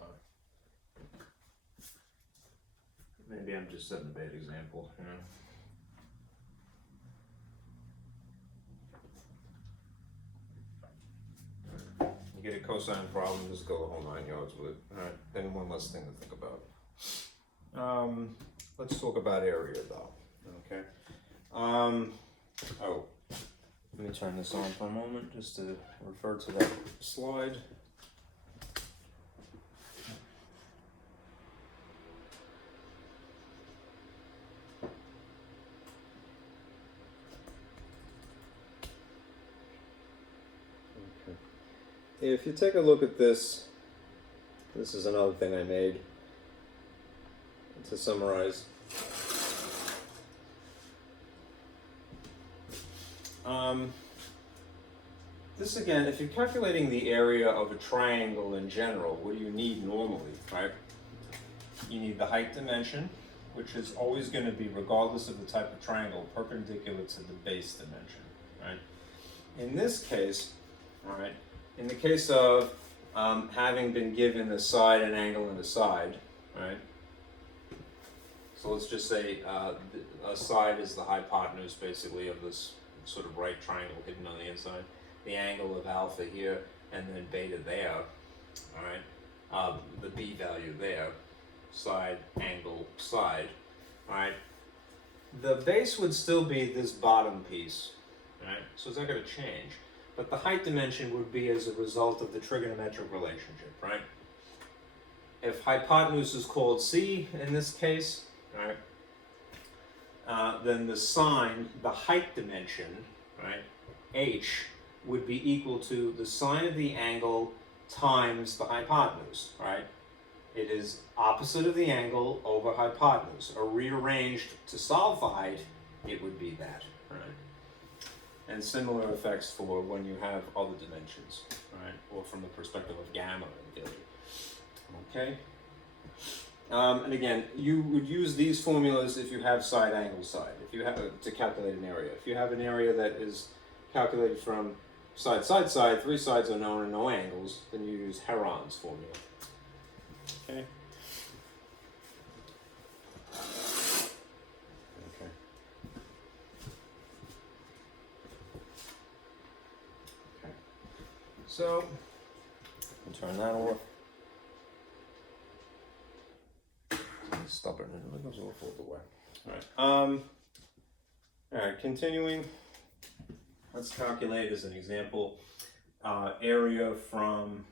maybe I'm just setting a bad example. You know. You get a cosine problem, just go the whole 9 yards with it. All right, then one less thing to think about. Let's talk about area, though. Okay. Let me turn this on for a moment just to refer to that slide. Okay. If you take a look at this, this is another thing I made to summarize. This again, if you're calculating the area of a triangle in general, what do you need normally, right? You need the height dimension, which is always going to be, regardless of the type of triangle, perpendicular to the base dimension, right? In this case, all right, in the case of having been given a side, an angle, and a side, right? So let's just say a side is the hypotenuse, basically, of this sort of right triangle hidden on the inside. The angle of alpha here, and then beta there, all right? The b value there, side, angle, side, all right? The base would still be this bottom piece, all right? So it's not going to change. But the height dimension would be as a result of the trigonometric relationship, right? If hypotenuse is called c in this case, all right, then the sine, the height dimension, right, h, would be equal to the sine of the angle times the hypotenuse, right? It is opposite of the angle over hypotenuse. Or rearranged to solve the height, it would be that, right? And similar effects for when you have other dimensions, right? Or from the perspective of gamma in theory. Okay? And again, you would use these formulas if you have side, angle, side. If you have to calculate an area. If you have an area that is calculated from side, side, side, 3 sides are known and no angles, then you use Heron's formula. Okay. Okay. Okay. So, turn that off. It's stubborn, it goes all the way. All right. All right. Continuing. Let's calculate as an example area from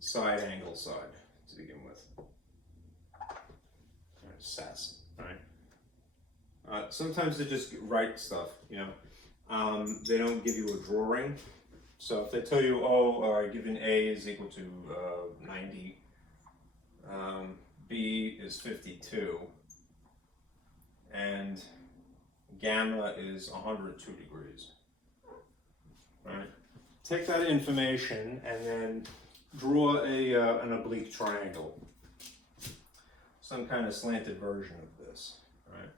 side, angle, side to begin with. All right, SAS. All right. Sometimes they just write stuff, you know. they don't give you a drawing. So if they tell you, oh, all right, given A is equal to 90, B is 52, and gamma is 102 degrees, right? Take that information and then draw an oblique triangle, some kind of slanted version of this, right?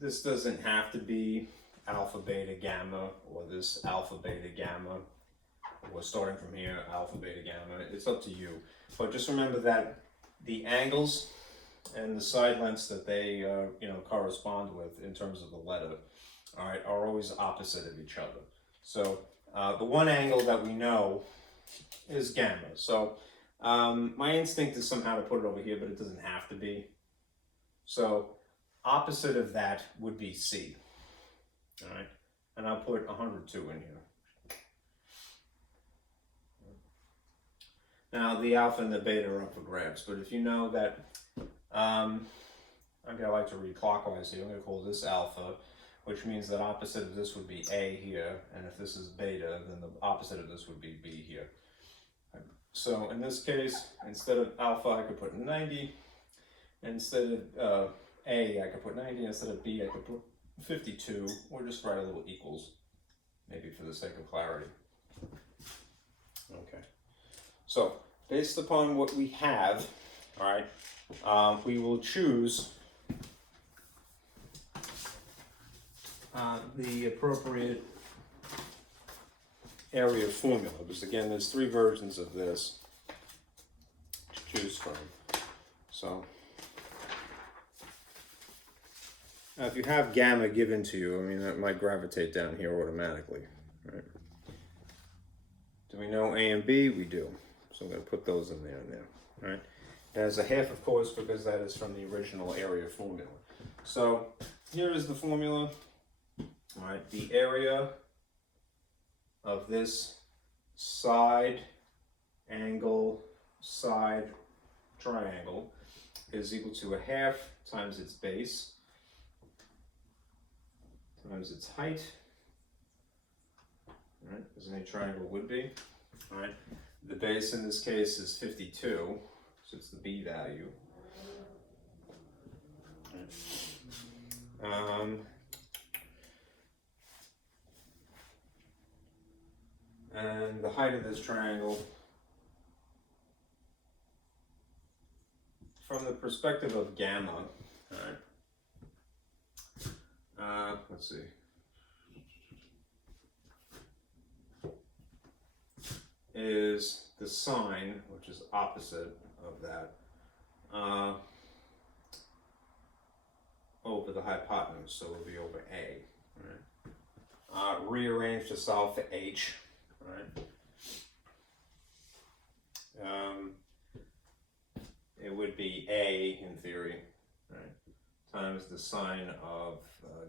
This doesn't have to be alpha, beta, gamma, or this alpha, beta, gamma, or starting from here, alpha, beta, gamma. It's up to you. But just remember that the angles and the side lengths that they correspond with in terms of the letter, all right, are always opposite of each other. So the one angle that we know is gamma. So my instinct is somehow to put it over here, but it doesn't have to be. So opposite of that would be C. All right, and I'll put 102 in here. Now the alpha and the beta are up for grabs, but if you know that, I like to read clockwise here. I'm going to call this alpha, which means that opposite of this would be A here, and if this is beta, then the opposite of this would be B here. So in this case, instead of alpha, I could put 90. Instead of A, I could put 90. Instead of B, I could put 52, or just write a little equals, maybe for the sake of clarity. Okay. So based upon what we have, all right, we will choose the appropriate area formula, because again, there's 3 versions of this to choose from. So now, if you have gamma given to you, I mean, that might gravitate down here automatically, right? Do we know A and B? We do. So I'm going to put those in there now, all right? It has a half, of course, because that is from the original area formula. So here is the formula, all right? The area of this side angle, side triangle is equal to a half times its base times its height, all right, as any triangle would be. All right, the base in this case is 52, so it's the B value. All right. And the height of this triangle, from the perspective of gamma, all right. Let's see. Is the sine, which is opposite of that, over the hypotenuse, so it'll be over A. Right? Rearrange to solve for H. Right? It would be A in theory, right, times the sine of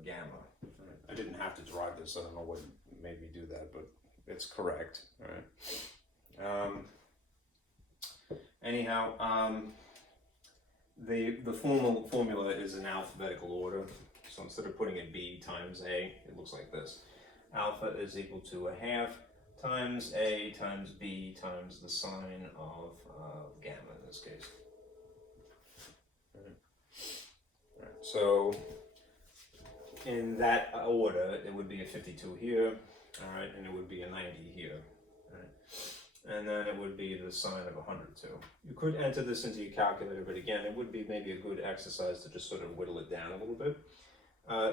gamma. Right? I didn't have to drive this, I don't know what made me do that, but it's correct. Right? Anyhow, the formal formula is in alphabetical order, so instead of putting it B times A, it looks like this. Alpha is equal to a half times A times B times the sine of gamma in this case. Right. So in that order, it would be a 52 here, all right, and it would be a 90 here, right? And then it would be the sine of 102. You could enter this into your calculator, but again, it would be maybe a good exercise to just sort of whittle it down a little bit.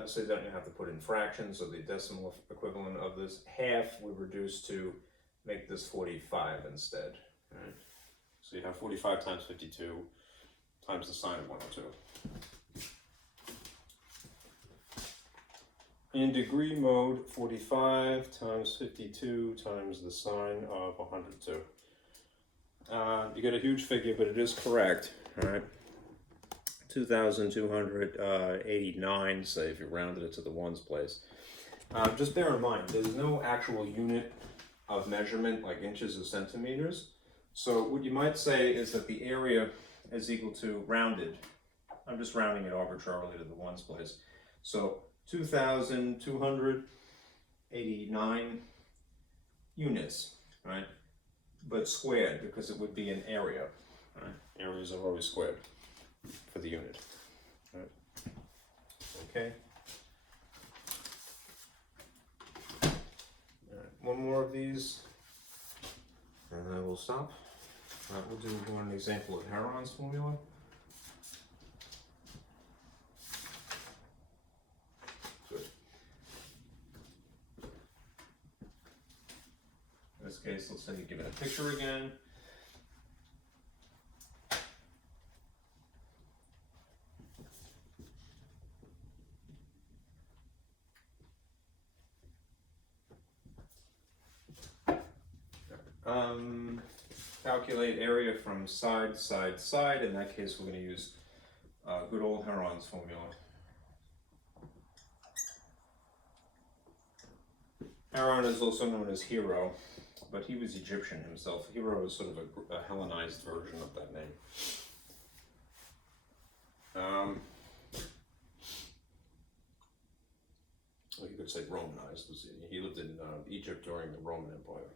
So you don't have to put in fractions, so the decimal equivalent of this half we reduce to make this 45 instead. Right? So you have 45 times 52 times the sine of 102. In degree mode, 45 times 52 times the sine of 102. You get a huge figure, but it is correct. All right. 2,289, say, if you rounded it to the ones place. Just bear in mind, there's no actual unit of measurement like inches or centimeters. So what you might say is that the area is equal to rounded. I'm just rounding it arbitrarily to the ones place. So 2,289 units, right? But squared, because it would be an area, right? Areas are always squared for the unit, right? Okay. All right. One more of these, and then we'll stop. All right, we'll do one example of Heron's formula. In this case, let's say you give it a picture again. Calculate area from side, side, side. In that case, we're going to use good old Heron's formula. Heron is also known as Hero, but he was Egyptian himself. Hero is sort of a Hellenized version of that name. Well, you could say Romanized. He lived in Egypt during the Roman Empire.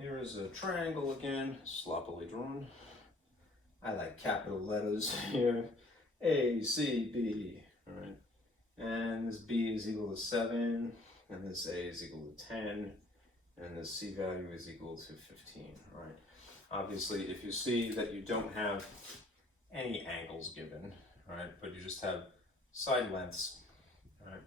Here is a triangle again, sloppily drawn. I like capital letters here. A, C, B. All right. And this B is equal to 7, and this A is equal to 10, and this C value is equal to 15. All right. Obviously, if you see that you don't have any angles given, all right, but you just have side lengths, all right,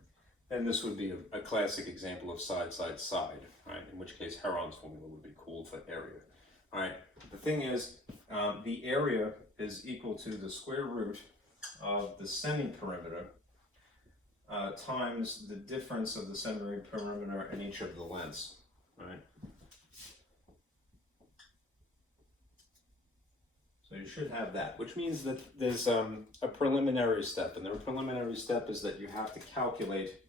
then this would be a classic example of side, side, side, right? In which case, Heron's formula would be cool for area. All right. The thing is, the area is equal to the square root of the semi-perimeter times the difference of the semi-perimeter and each of the lengths, right? So you should have that, which means that there's a preliminary step, and the preliminary step is that you have to calculate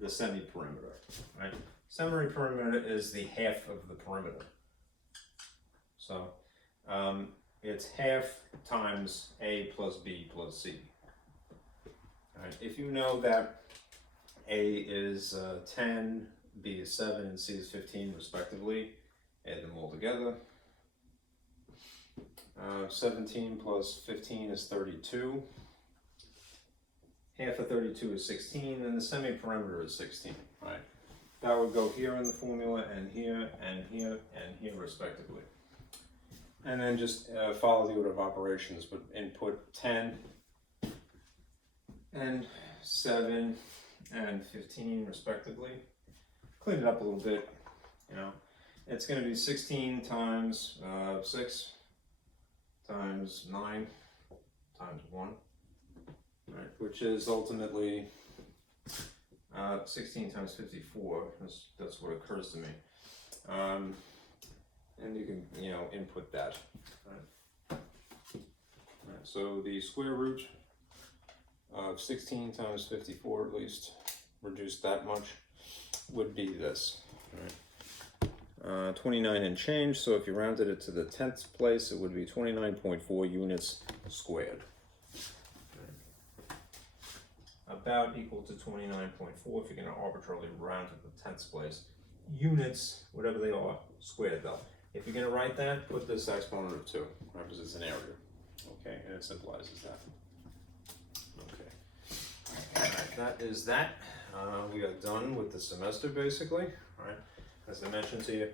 the semi-perimeter, right? Semi-perimeter is the half of the perimeter. So it's half times A plus B plus C. All right. If you know that A is 10, B is 7, and C is 15 respectively, add them all together. 17 plus 15 is 32. Half of 32 is 16, and the semi-perimeter is 16, right? That would go here in the formula, and here, and here, and here, respectively. And then just follow the order of operations, but input 10, and 7, and 15, respectively. Clean it up a little bit, you know. It's going to be 16 times 6 times 9 times 1. Right, which is ultimately 16 times 54. That's what occurs to me. And you can, you know, input that. Right. Right, so the square root of 16 times 54, at least, reduced that much, would be this. Right. 29 and change, so if you rounded it to the 10th place, it would be 29.4 units squared. About equal to 29.4 if you're going to arbitrarily round to the 10th place. Units, whatever they are, squared though. If you're going to write that, put this exponent of 2, right, because it's an area. Okay, and it symbolizes that. Okay. All right, that is that. We are done with the semester basically. All right, as I mentioned to you,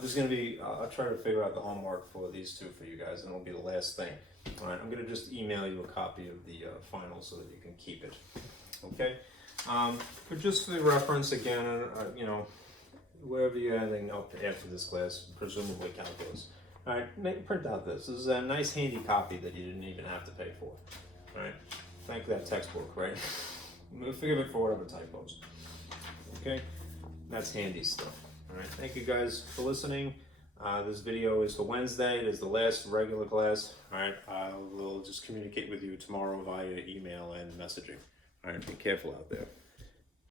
this is going to be, I'll try to figure out the homework for these two for you guys, and it'll be the last thing. All right, I'm going to just email you a copy of the final so that you can keep it. Okay, but just for reference again, you know, wherever you're ending up after this class, presumably calculus. All right, print out this. This is a nice handy copy that you didn't even have to pay for. All right, thank that textbook, right? Forgive it for whatever typos. Okay, that's handy stuff. All right, thank you guys for listening. This video is for Wednesday. It is the last regular class. All right, I will just communicate with you tomorrow via email and messaging. All right, be careful out there.